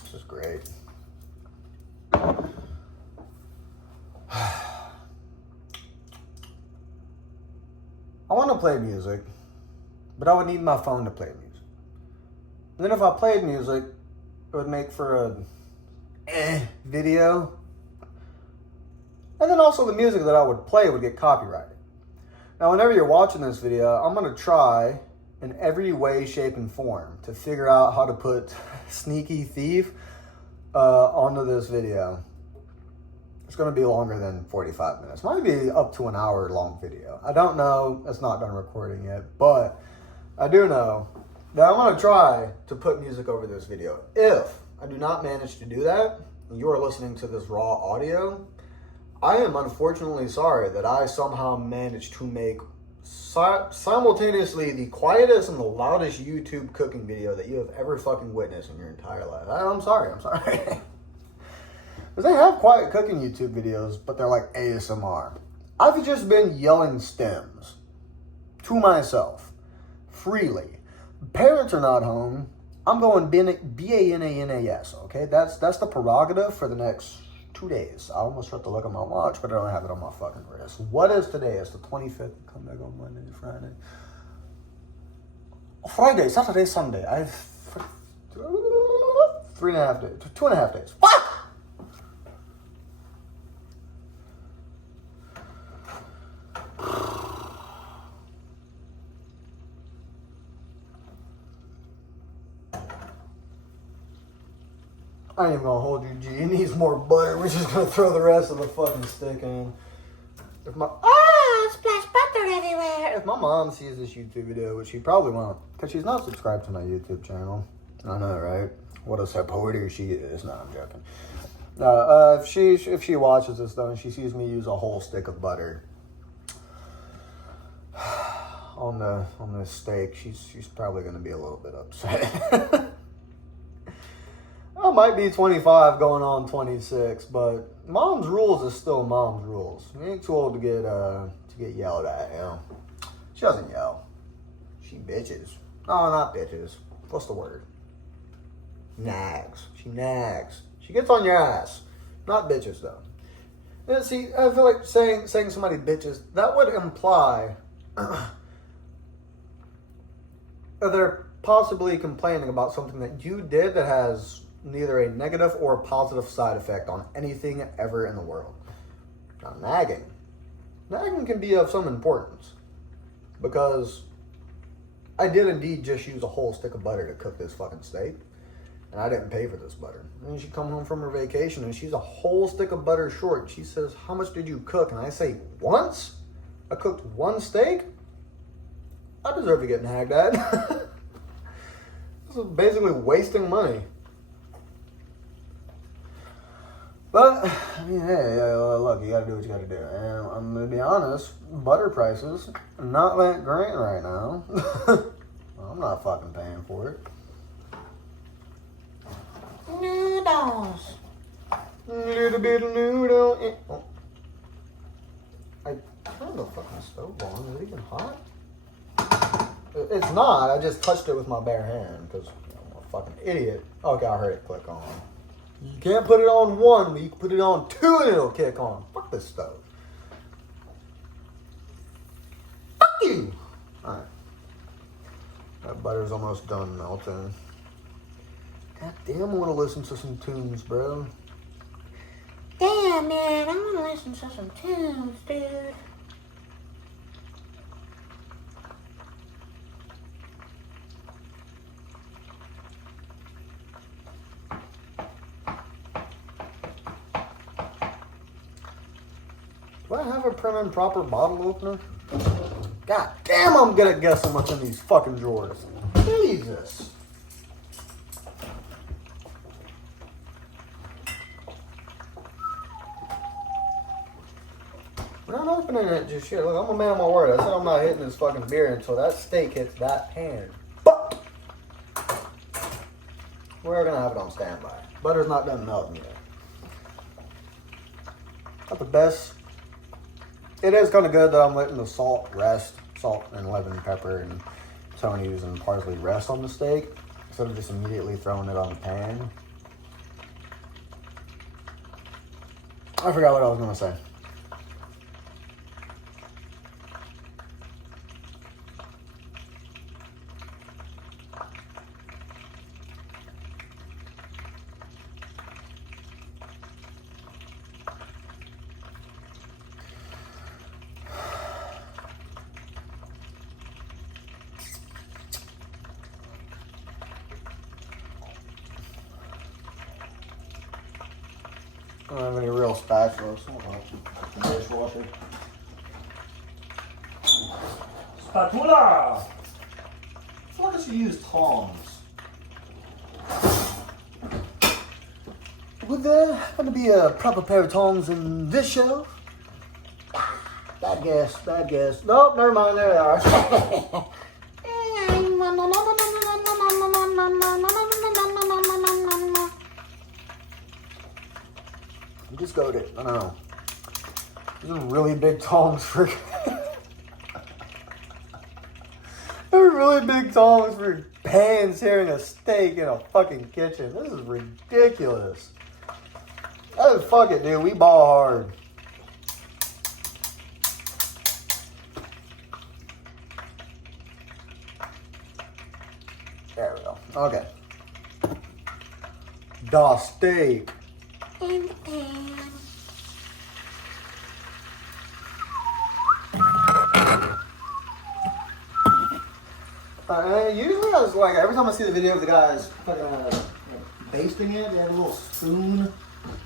This is great. I want to play music, but I would need my phone to play music. And then if I played music, it would make for a video. And then also the music that I would play would get copyrighted. Now, whenever you're watching this video, I'm going to try in every way, shape, and form to figure out how to put Sneaky Thief onto this video. It's going to be longer than 45 minutes. Might be up to an hour long video. I don't know. It's not done recording yet. But I do know that I'm going to try to put music over this video. If I do not manage to do that, and you are listening to this raw audio, I am unfortunately sorry that I somehow managed to make simultaneously the quietest and the loudest YouTube cooking video that you have ever fucking witnessed in your entire life. I'm sorry. Because they have quiet cooking YouTube videos, but they're like ASMR. I've just been yelling stems to myself freely. Parents are not home. I'm going BANANAS, okay? That's the prerogative for the next 2 days. I almost have to look at my watch, but I don't have it on my fucking wrist. What is today? It's the 25th. Come back on Monday, Friday, Saturday, Sunday. I have 3.5 days. 2.5 days. Fuck! I ain't even gonna hold you, G. It needs more butter. We're just gonna throw the rest of the fucking stick in. If my Splash butter everywhere. if my mom sees this YouTube video, which she probably won't, because she's not subscribed to my YouTube channel. I know, right? What a supporter she is. No, I'm joking. If she watches this though and she sees me use a whole stick of butter on the steak, she's probably gonna be a little bit upset. I might be 25 going on 26, but mom's rules is still mom's rules. You ain't too old to get yelled at, you know. She doesn't yell. She bitches. No, not bitches. What's the word? Nags. She nags. She gets on your ass. Not bitches, though. And see, I feel like saying somebody bitches, that would imply they're possibly complaining about something that you did that has neither a negative or a positive side effect on anything ever in the world. Now, nagging can be of some importance, because I did indeed just use a whole stick of butter to cook this fucking steak, and I didn't pay for this butter. And she come home from her vacation and she's a whole stick of butter short. She says, "How much did you cook?" And I say, "Once? I cooked one steak? I deserve to get nagged at." This is basically wasting money. But, I mean, hey, look, you gotta do what you gotta do. And I'm gonna be honest, butter prices are not that great right now. I'm not fucking paying for it. Noodles. Little bit of noodle. Oh. I turned the fucking stove on. Is it even hot? It's not. I just touched it with my bare hand because I'm a fucking idiot. Okay, I heard it click on. You can't put it on one, but you can put it on two and it'll kick on. Fuck this stove. Fuck you! Alright. That butter's almost done melting. God damn, I want to listen to some tunes, bro. Damn, man, I want to listen to some tunes, dude. Do I have a prim and proper bottle opener? God damn, I'm good at guessing what's in these fucking drawers. Jesus. We're not opening it just yet. Look, I'm a man of my word. I said I'm not hitting this fucking beer until that steak hits that pan. But we're gonna have it on standby. Butter's not done melting yet. Not the best. It is kind of good that I'm letting the salt rest. Salt and lemon pepper and Tony's and parsley rest on the steak instead of just immediately throwing it on the pan. I forgot what I was going to say. I don't have any real spatulas. Hold on. The dishwasher. Spatula! Why does he use tongs? Would there happen to be a proper pair of tongs in this shelf? Bad guess, bad guess. Nope, never mind, there they are. Just go to it. I don't know. These are really big tongs for. They're really big tongs for pan searing a steak in a fucking kitchen. This is ridiculous. Oh, fuck it, dude. We ball hard. There we go. Okay. Da steak. In the pan. Usually I was like, every time I see the video of the guys fucking basting it, they have a little spoon.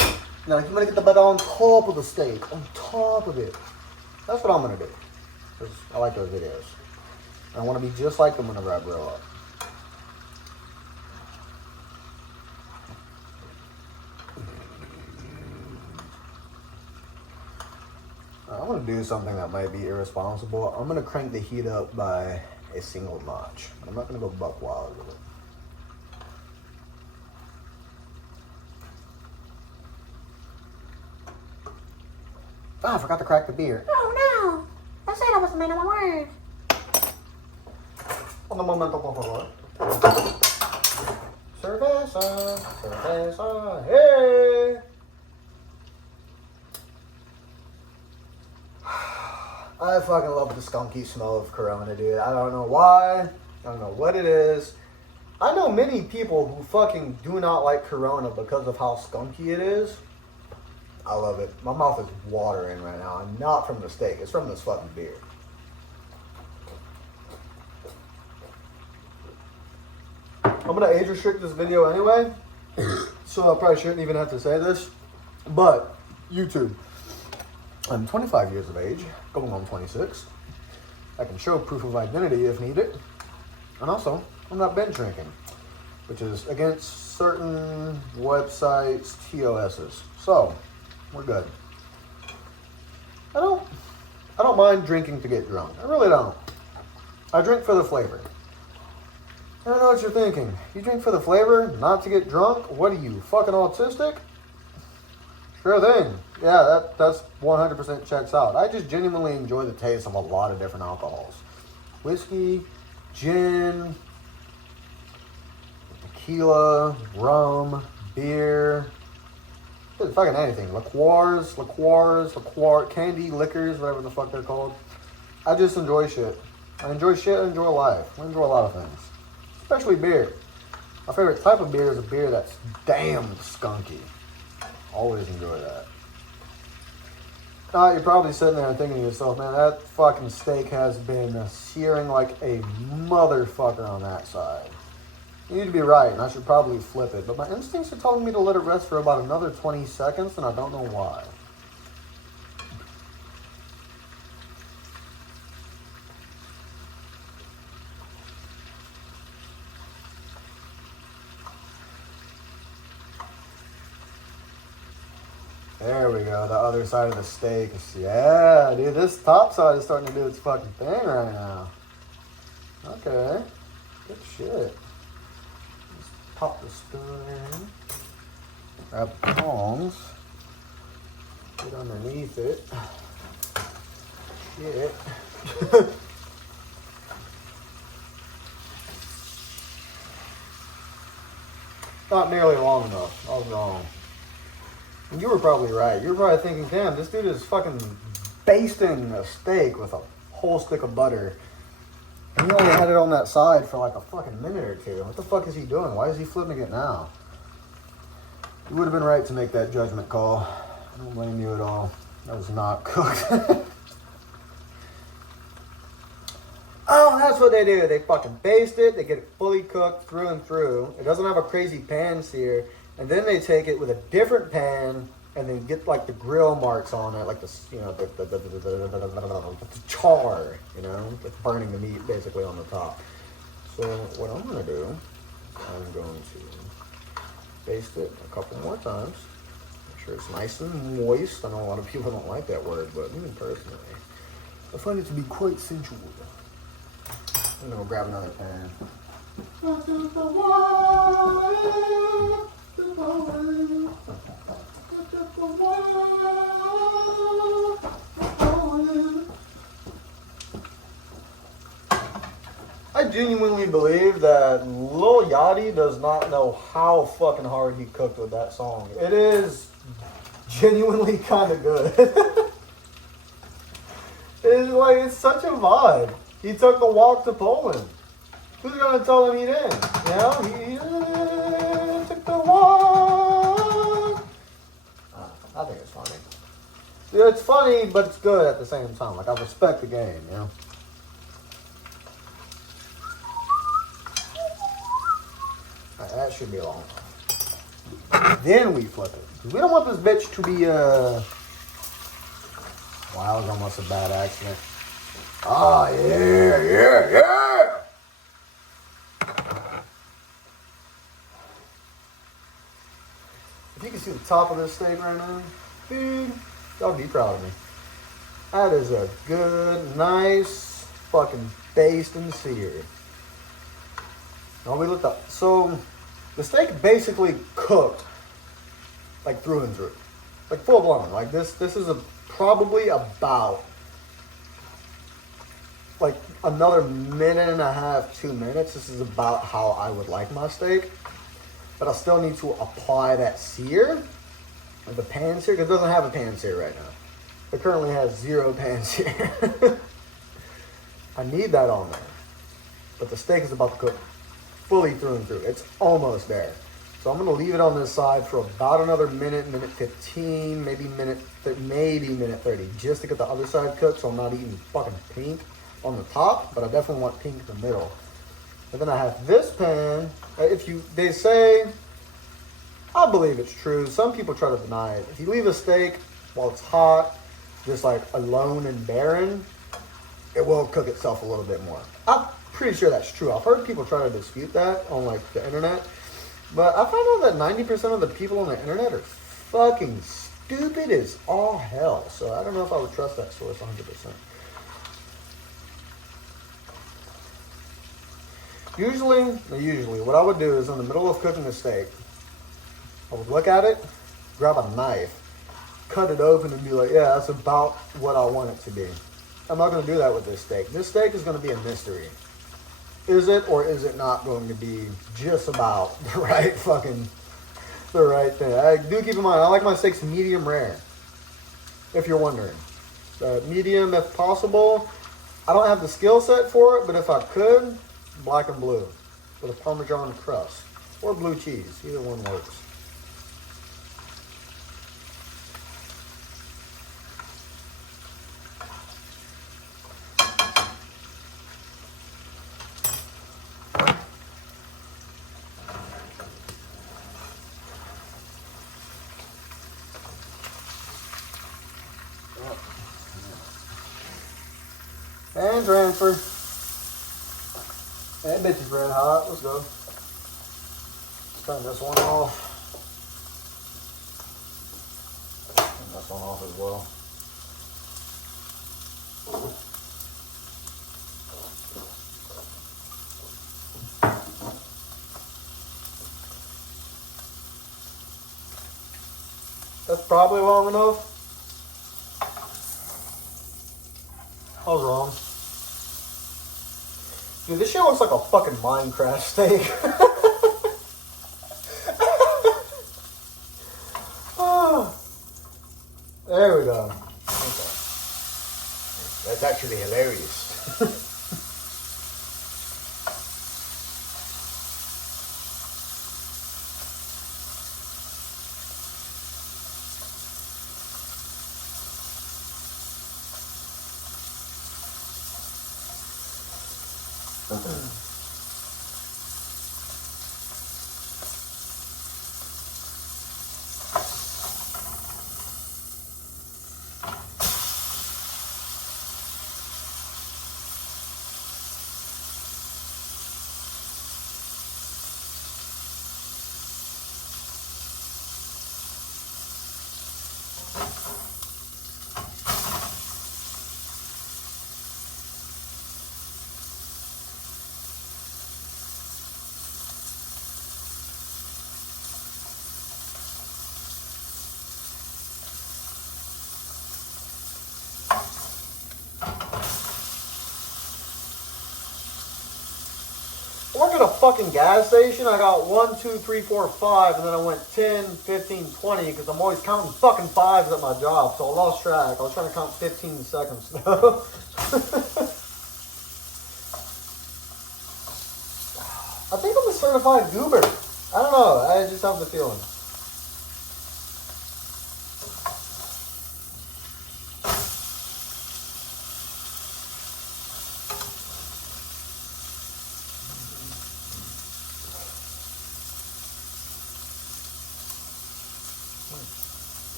You know, like you want to get the butter on top of the steak, on top of it. That's what I'm going to do. Because I like those videos. I want to be just like them whenever I grow up. I'm going to do something that might be irresponsible. I'm going to crank the heat up by a single notch. I'm not going to go buck wild with it. Ah, I forgot to crack the beer. Oh no! I said I was a man of my word. Un momento, por favor. Cerveza, cerveza, hey! I fucking love the skunky smell of Corona, dude. I don't know why. I don't know what it is. I know many people who fucking do not like Corona because of how skunky it is. I love it. My mouth is watering right now. And not from the steak. It's from this fucking beer. I'm going to age restrict this video anyway. So I probably shouldn't even have to say this. But, YouTube. I'm 25 years of age, going on 26. I can show proof of identity if needed. And also, I'm not binge drinking, which is against certain websites' TOSs. So, we're good. I don't mind drinking to get drunk. I really don't. I drink for the flavor. I don't know what you're thinking. You drink for the flavor, not to get drunk? What are you, fucking autistic? Sure thing. Yeah, that's 100% checks out. I just genuinely enjoy the taste of a lot of different alcohols. Whiskey, gin, tequila, rum, beer, fucking anything. Liqueurs, candy, liquors, whatever the fuck they're called. I just enjoy shit. I enjoy shit, I enjoy life. I enjoy a lot of things. Especially beer. My favorite type of beer is a beer that's damn skunky. Always enjoy that. You're probably sitting there and thinking to yourself, man, that fucking steak has been searing like a motherfucker on that side. You need to be right, and I should probably flip it. But my instincts are telling me to let it rest for about another 20 seconds, and I don't know why. There we go, the other side of the steak. Yeah, dude, this top side is starting to do its fucking thing right now. Okay, good shit. Just pop the spoon in. Grab the tongs. Get underneath it. Shit. Not nearly long enough. I was wrong. You were probably right. You were probably thinking, damn, this dude is fucking basting a steak with a whole stick of butter. And he only had it on that side for like a fucking minute or two. What the fuck is he doing? Why is he flipping it now? You would have been right to make that judgment call. I don't blame you at all. That was not cooked. Oh, that's what they do. They fucking baste it. They get it fully cooked through and through. It doesn't have a crazy pan sear. And then they take it with a different pan and then get like the grill marks on it, like the the char, like burning the meat basically on the top. So what I'm gonna do, I'm going to baste it a couple more times. Make sure it's nice and moist. I know a lot of people don't like that word, but me personally, I find it to be quite sensual. I'm gonna grab another pan. I genuinely believe that Lil Yachty does not know how fucking hard he cooked with that song. It is genuinely kind of good. It's such a vibe. He took the walk to Poland. Who's gonna tell him he didn't? He took the walk. I think it's funny. Yeah, it's funny, but it's good at the same time. Like, I respect the game, Alright, that should be a long time. Then we flip it. Because we don't want this bitch to be, wow, that was almost a bad accident. Oh, yeah. If you can see the top of this steak right now, dude, y'all be proud of me. That is a good, nice, fucking based and seared. Now we looked up. So, the steak basically cooked, like through and through. Like full blown. Like this is probably about like another minute and a half, 2 minutes. This is about how I would like my steak. But I still need to apply that sear, like the pan sear, because it doesn't have a pan sear right now. It currently has 0 pan sear. I need that on there. But the steak is about to cook fully through and through. It's almost there. So I'm going to leave it on this side for about another minute 15, maybe minute 30, just to get the other side cooked so I'm not eating fucking pink on the top, but I definitely want pink in the middle. And then I have this pan. They say, I believe it's true. Some people try to deny it. If you leave a steak while it's hot, just like alone and barren, it will cook itself a little bit more. I'm pretty sure that's true. I've heard people try to dispute that on like the internet, but I found out that 90% of the people on the internet are fucking stupid as all hell. So I don't know if I would trust that source 100%. Usually, what I would do is in the middle of cooking the steak, I would look at it, grab a knife, cut it open and be like, yeah, that's about what I want it to be. I'm not going to do that with this steak. This steak is going to be a mystery. Is it or is it not going to be just about the right thing? I do keep in mind, I like my steaks medium rare, if you're wondering. Medium if possible. I don't have the skill set for it, but if I could, black and blue with a Parmesan crust or blue cheese. Either one works. And transfer. That bitch is red hot. Let's go. Let's turn this one off. Turn this one off as well. That's probably long enough. I was wrong. Dude, this shit looks like a fucking Minecraft steak. Oh, there we go. Okay. That's actually hilarious. at a fucking gas station. I got 1, 2, 3, 4, 5, and then I went 10, 15, 20 because I'm always counting fucking fives at my job. So I lost track. I was trying to count 15 seconds. I think I'm a certified goober. I don't know. I just have the feeling.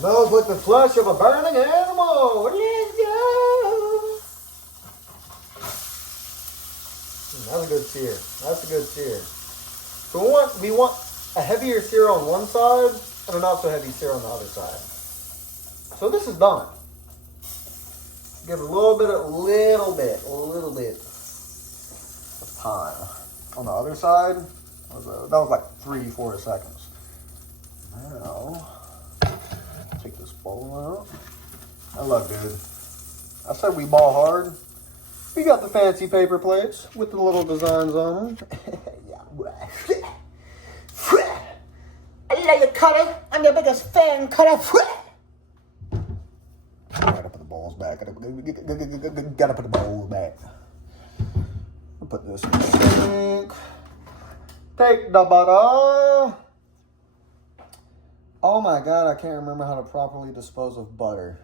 Smells like the flesh of a burning animal. Let's go. That's a good sear. That's a good sear. So we want a heavier sear on one side and a not so heavy sear on the other side. So this is done. Give it a little bit of time. On the other side, that was like 3-4 seconds. Now, take this bowl out. I love, dude. I said we ball hard. We got the fancy paper plates with the little designs on them. I love you, Cutter. I'm your biggest fan, Cutter. Gotta put the balls back. Gotta put the balls back. I'll put this in the sink. Take the butter. Oh my God, I can't remember how to properly dispose of butter.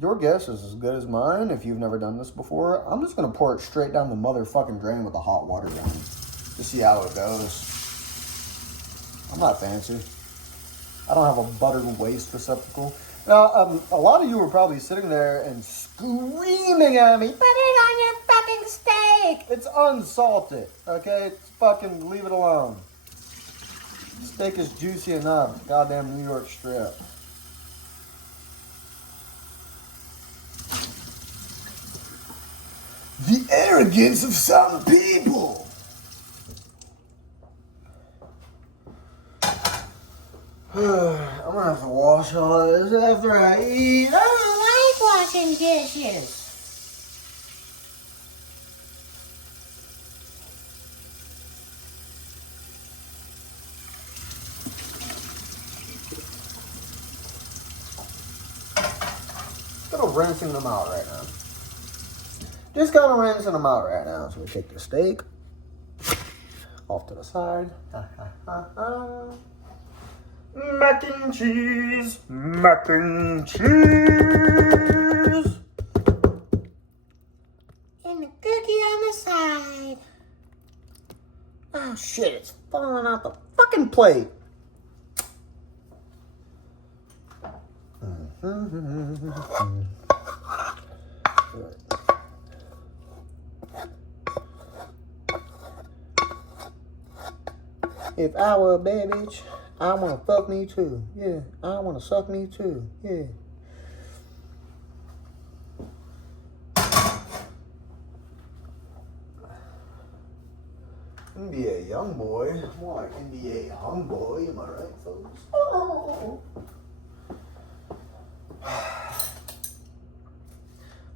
Your guess is as good as mine if you've never done this before. I'm just going to pour it straight down the motherfucking drain with the hot water gun to see how it goes. I'm not fancy. I don't have a butter waste receptacle. Now, a lot of you were probably sitting there and screaming at me, put it on your fucking steak. It's unsalted, okay? It's fucking, leave it alone. Steak is juicy enough. Goddamn New York strip. The arrogance of some people. I'm gonna have to wash all this after I eat. I don't like washing dishes. Kind of rinsing them out right now. Just kind of rinsing them out right now. So we take the steak off to the side. Mac and cheese. Mac and cheese. And the cookie on the side. Oh shit, it's falling out the fucking plate. If I were a bad bitch, I want to fuck me too. Yeah, I want to suck me too. Yeah. NBA young boy. More like NBA hung boy. Am I right, folks? Oh.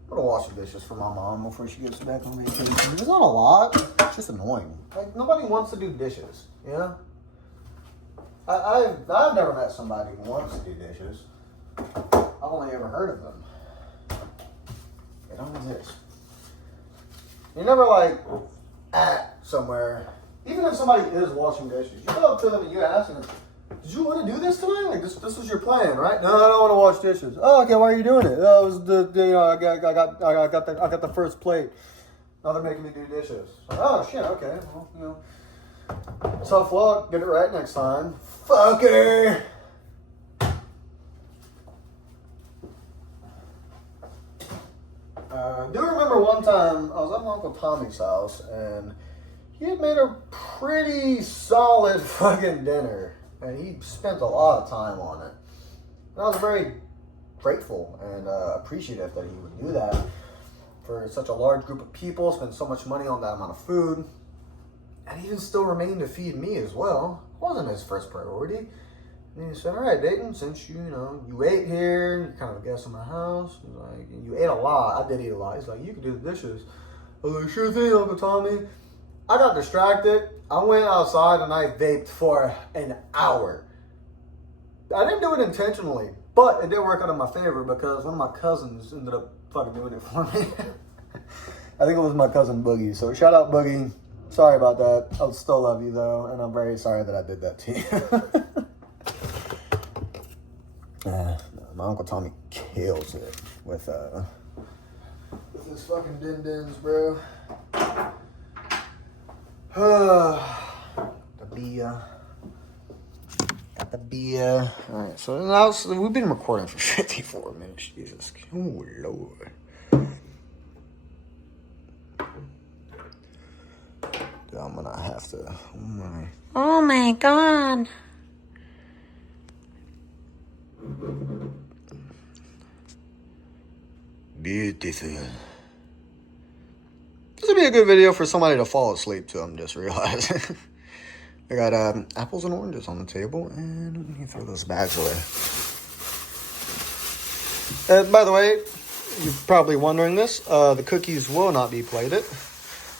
I'm gonna wash the dishes for my mom before she gets back on vacation. It's not a lot. It's just annoying. Like, nobody wants to do dishes, you know? I've never met somebody who wants to do dishes. I've only ever heard of them. They don't exist. You're never like at somewhere. Even if somebody is washing dishes, you go up to them and you ask them, did you want to do this tonight? Like this was your plan, right? No, I don't want to wash dishes. Oh, okay. Why are you doing it? Oh, it was I got the first plate. Now they're making me do dishes. Like, oh shit. Okay. Well, you know, tough luck. Get it right next time, fucker. I do remember one time I was at my Uncle Tommy's house and he had made a pretty solid fucking dinner. And he spent a lot of time on it. And I was very grateful and appreciative that he would do that for such a large group of people, spend so much money on that amount of food, and even still remained to feed me as well. It wasn't his first priority. And he said, all right, Dayton, since you ate here, you're kind of a guest in my house. He's like, and you ate a lot. I did eat a lot. He's like, you can do the dishes. I was like, sure thing, Uncle Tommy. I got distracted. I went outside and I vaped for an hour. I didn't do it intentionally, but it did work out in my favor because one of my cousins ended up fucking doing it for me. I think it was my cousin Boogie. So shout out Boogie. Sorry about that. I still love you though, and I'm very sorry that I did that to you. My Uncle Tommy kills it with this fucking din-dins, bro. The beer. Got the beer. Alright, so now we've been recording for 54 minutes. Jesus. Oh, Lord. I'm gonna have to. Oh my God. Beautiful. This would be a good video for somebody to fall asleep to, I'm just realizing. I got apples and oranges on the table, and let me throw those bags away. By the way, you're probably wondering this, the cookies will not be plated.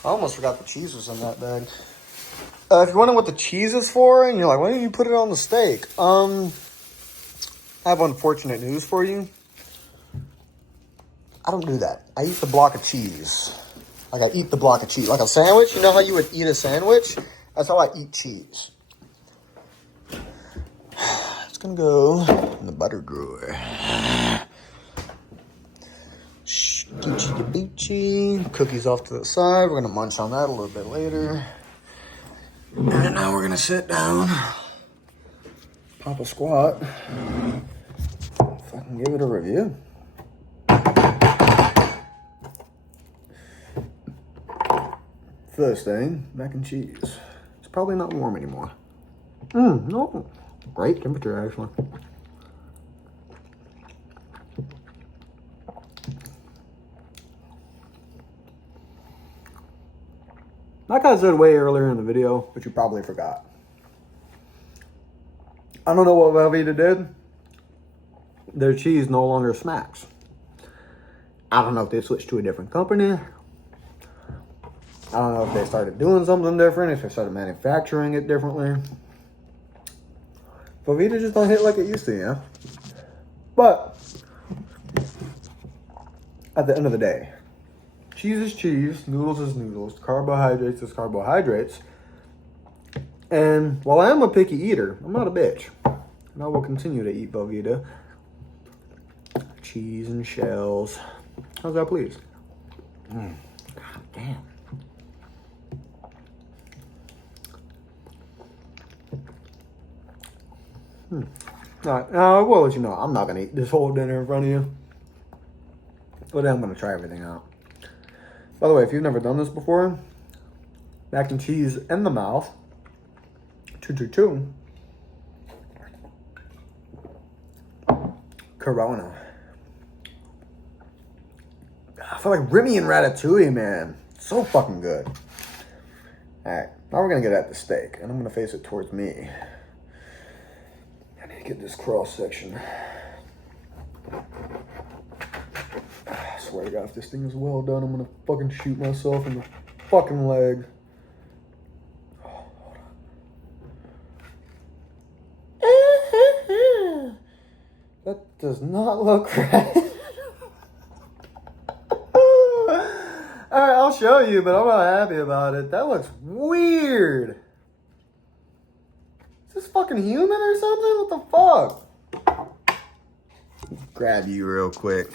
I almost forgot the cheese was in that bag. If you're wondering what the cheese is for, and you're like, why didn't you put it on the steak? I have unfortunate news for you. I don't do that. I eat the block of cheese. Like I eat the block of cheese. Like a sandwich, you know how you would eat a sandwich? That's how I eat cheese. It's gonna go in the butter drawer. Boochie. Cookies off to the side. We're gonna munch on that a little bit later. And now we're gonna sit down, pop a squat, fucking give it a review. First thing, mac and cheese. It's probably not warm anymore. No. Great temperature, actually. Like I said way earlier in the video, but you probably forgot. I don't know what Velveeta did. Their cheese no longer smacks. I don't know if they switched to a different company. I don't know if they started doing something different, if they started manufacturing it differently. Velveeta just don't hit like it used to, yeah? But at the end of the day, cheese is cheese, noodles is noodles, carbohydrates is carbohydrates. And while I am a picky eater, I'm not a bitch. And I will continue to eat Velveeta. Cheese and shells. How's that, please? God damn. Alright, now I will let you know, I'm not going to eat this whole dinner in front of you. But then I'm going to try everything out. By the way, if you've never done this before, mac and cheese in the mouth. 222. Corona. I feel like Remy and Ratatouille, man. So fucking good. Alright, now we're going to get at the steak. And I'm going to face it towards me. I need to get this cross section. I swear to God, if this thing is well done, I'm gonna fucking shoot myself in the fucking leg. Oh, hold on. That does not look right. Alright, I'll show you, but I'm not happy about it. That looks weird. Is this fucking human or something? What the fuck? Grab you real quick.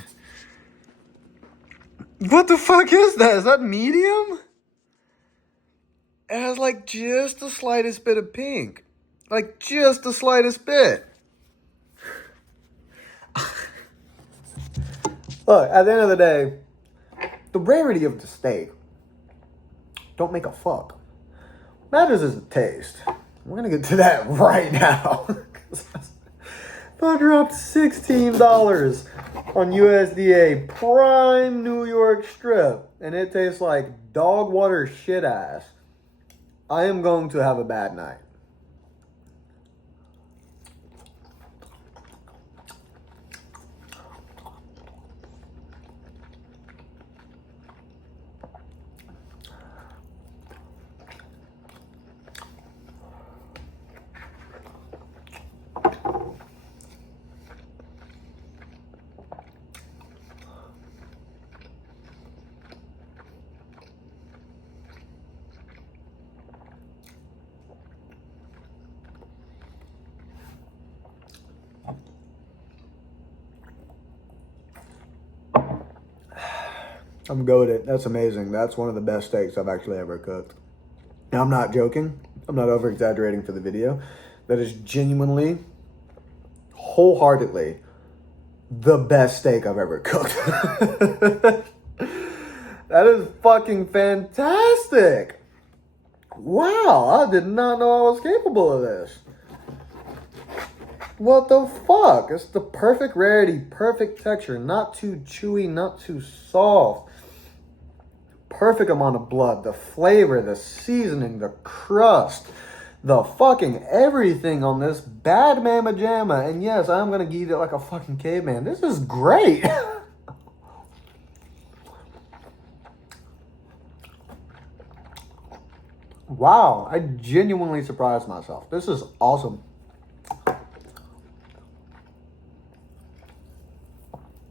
What the fuck is that? Is that medium? It has like just the slightest bit of pink. Like just the slightest bit. Look, at the end of the day, the rarity of the steak don't make a fuck. Matters is the taste. We're gonna get to that right now. I dropped $16 on USDA prime New York strip, and it tastes like dog water shit ass. I am going to have a bad night. I'm goated. That's amazing. That's one of the best steaks I've actually ever cooked. Now, I'm not joking. I'm not over-exaggerating for the video. That is genuinely, wholeheartedly, the best steak I've ever cooked. That is fucking fantastic. Wow, I did not know I was capable of this. What the fuck? It's the perfect rarity, perfect texture, not too chewy, not too soft. Perfect amount of blood, the flavor, the seasoning, the crust, the fucking everything on this bad mamma jamma. And yes, I'm gonna eat it like a fucking caveman. This is great. Wow, I genuinely surprised myself. This is awesome.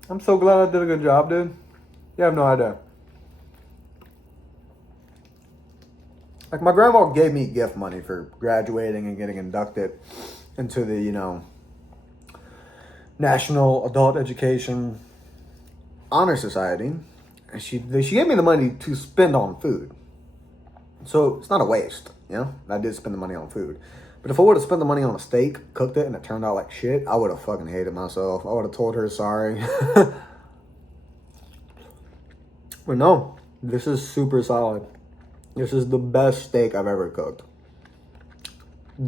I'm so glad I did a good job, dude. You have no idea. Like, my grandma gave me gift money for graduating and getting inducted into the, you know, National Adult Education Honor Society. And she gave me the money to spend on food. So it's not a waste, you know? I did spend the money on food. But if I would have spent the money on a steak, cooked it, and it turned out like shit, I would have fucking hated myself. I would have told her sorry. But no, this is super solid. This is the best steak I've ever cooked.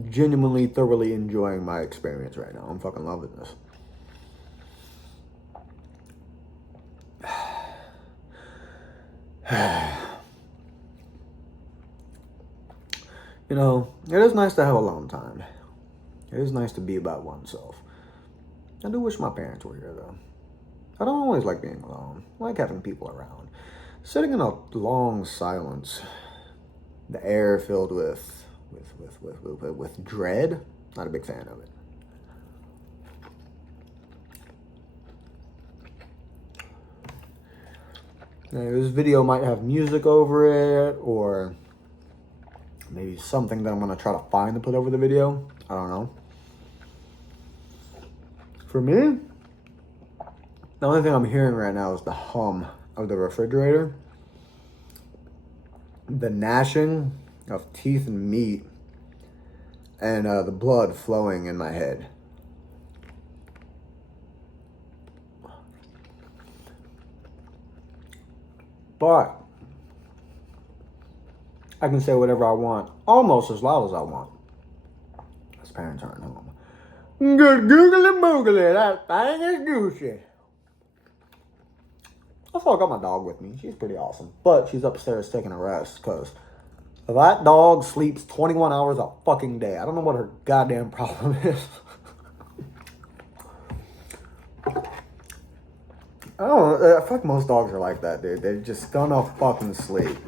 Genuinely, thoroughly enjoying my experience right now. I'm fucking loving this. You know, it is nice to have alone time. It is nice to be by oneself. I do wish my parents were here, though. I don't always like being alone. I like having people around. Sitting in a long silence, the air filled with dread, not a big fan of it. Now, this video might have music over it, or maybe something that I'm going to try to find to put over the video. I don't know. For me, the only thing I'm hearing right now is the hum of the refrigerator, the gnashing of teeth and meat, and the blood flowing in my head. But I can say whatever I want, almost as loud as I want. His parents aren't home. Good googly moogly, that thing is goosey. Also, I got my dog with me. She's pretty awesome. But she's upstairs taking a rest because that dog sleeps 21 hours a fucking day. I don't know what her goddamn problem is. I don't know. I feel like most dogs are like that, dude. They're just gonna fucking sleep.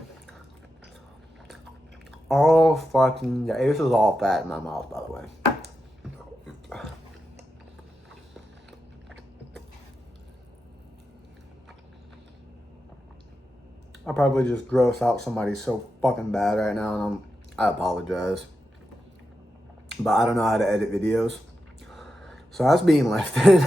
All fucking day. This is all fat in my mouth, by the way. I probably just gross out somebody so fucking bad right now, and I apologize. But I don't know how to edit videos. So that's being left in.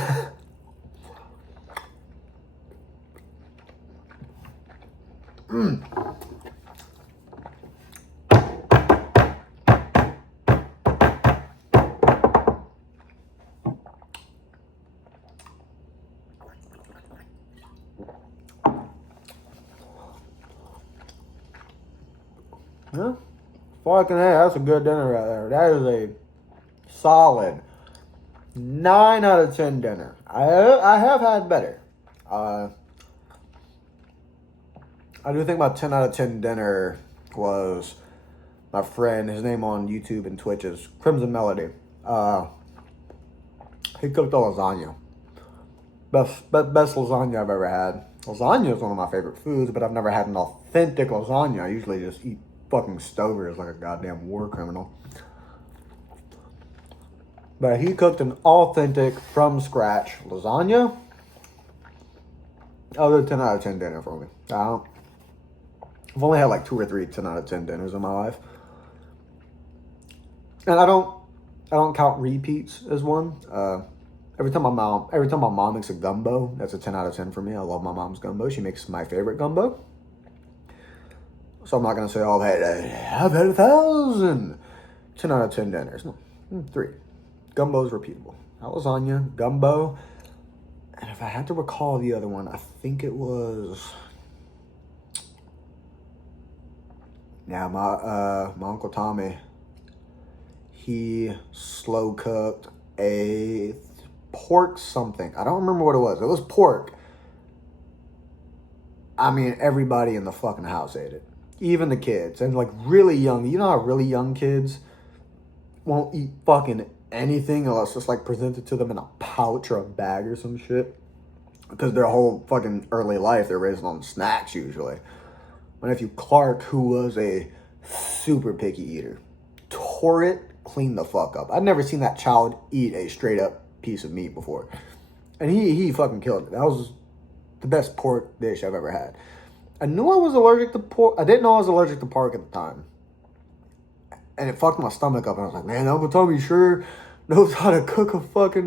Yeah. Fucking hey, that's a good dinner right there. That is a solid 9 out of 10 dinner. I have had better. I do think my 10 out of 10 dinner was my friend. His name on YouTube and Twitch is Crimson Melody. He cooked a lasagna. Best lasagna I've ever had. Lasagna is one of my favorite foods, but I've never had an authentic lasagna. I usually just eat fucking Stovers like a goddamn war criminal. But he cooked an authentic, from scratch lasagna. Other 10 out of 10 dinner for me. I've only had like 2 or 3 10 out of 10 dinners in my life. And I don't count repeats as one. Every time my mom makes a gumbo, that's a 10 out of 10 for me. I love my mom's gumbo. She makes my favorite gumbo. So I'm not going to say, oh, hey, I've had 1,000. 10 out of 10 dinners. No, 3. Gumbo's repeatable. Lasagna, gumbo. And if I had to recall the other one, I think it was... Yeah, my Uncle Tommy, he slow cooked a pork something. I don't remember what it was. It was pork. I mean, everybody in the fucking house ate it. Even the kids. And like really young. You know how really young kids won't eat fucking anything unless it's like presented to them in a pouch or a bag or some shit. Because their whole fucking early life, they're raised on snacks usually. My nephew Clark, who was a super picky eater, tore it, cleaned the fuck up. I'd never seen that child eat a straight up piece of meat before. And he fucking killed it. That was the best pork dish I've ever had. I knew I was allergic to pork. I didn't know I was allergic to pork at the time. And it fucked my stomach up. And I was like, man, Uncle Tommy sure knows how to cook a fucking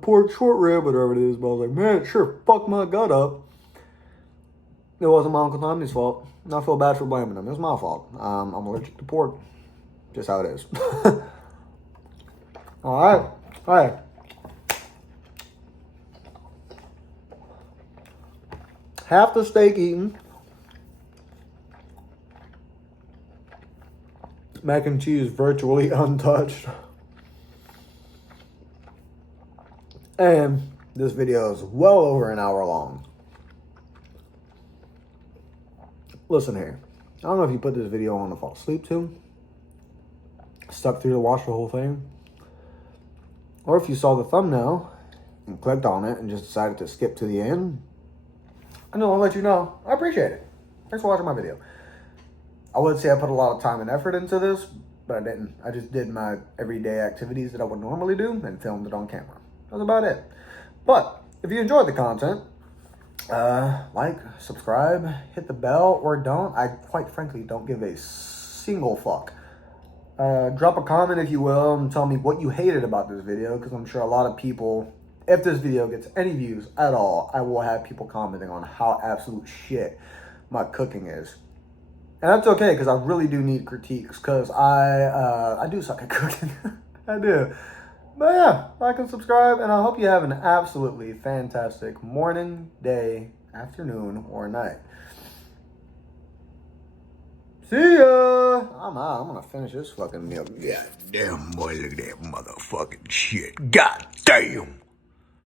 pork short rib, whatever it is. But I was like, man, it sure fucked my gut up. It wasn't my Uncle Tommy's fault. And I feel bad for blaming him. It was my fault. I'm allergic to pork. Just how it is. All right. Half the steak eaten. Mac and cheese virtually untouched. And this video is well over an hour long. Listen here. I don't know if you put this video on to fall asleep to. Stuck through to watch the whole thing. Or if you saw the thumbnail and clicked on it and just decided to skip to the end. I know, I'll let you know. I appreciate it. Thanks for watching my video. I would say I put a lot of time and effort into this, but I didn't. I just did my everyday activities that I would normally do and filmed it on camera. That's about it. But if you enjoyed the content, like, subscribe, hit the bell, or don't. I quite frankly don't give a single fuck. Drop a comment if you will and tell me what you hated about this video, because I'm sure a lot of people, if this video gets any views at all, I will have people commenting on how absolute shit my cooking is. And that's okay, because I really do need critiques, because I do suck at cooking. I do. But yeah, like and subscribe, and I hope you have an absolutely fantastic morning, day, afternoon, or night. See ya! I'm out. I'm gonna finish this fucking meal. God damn, boy, look at that motherfucking shit. God damn!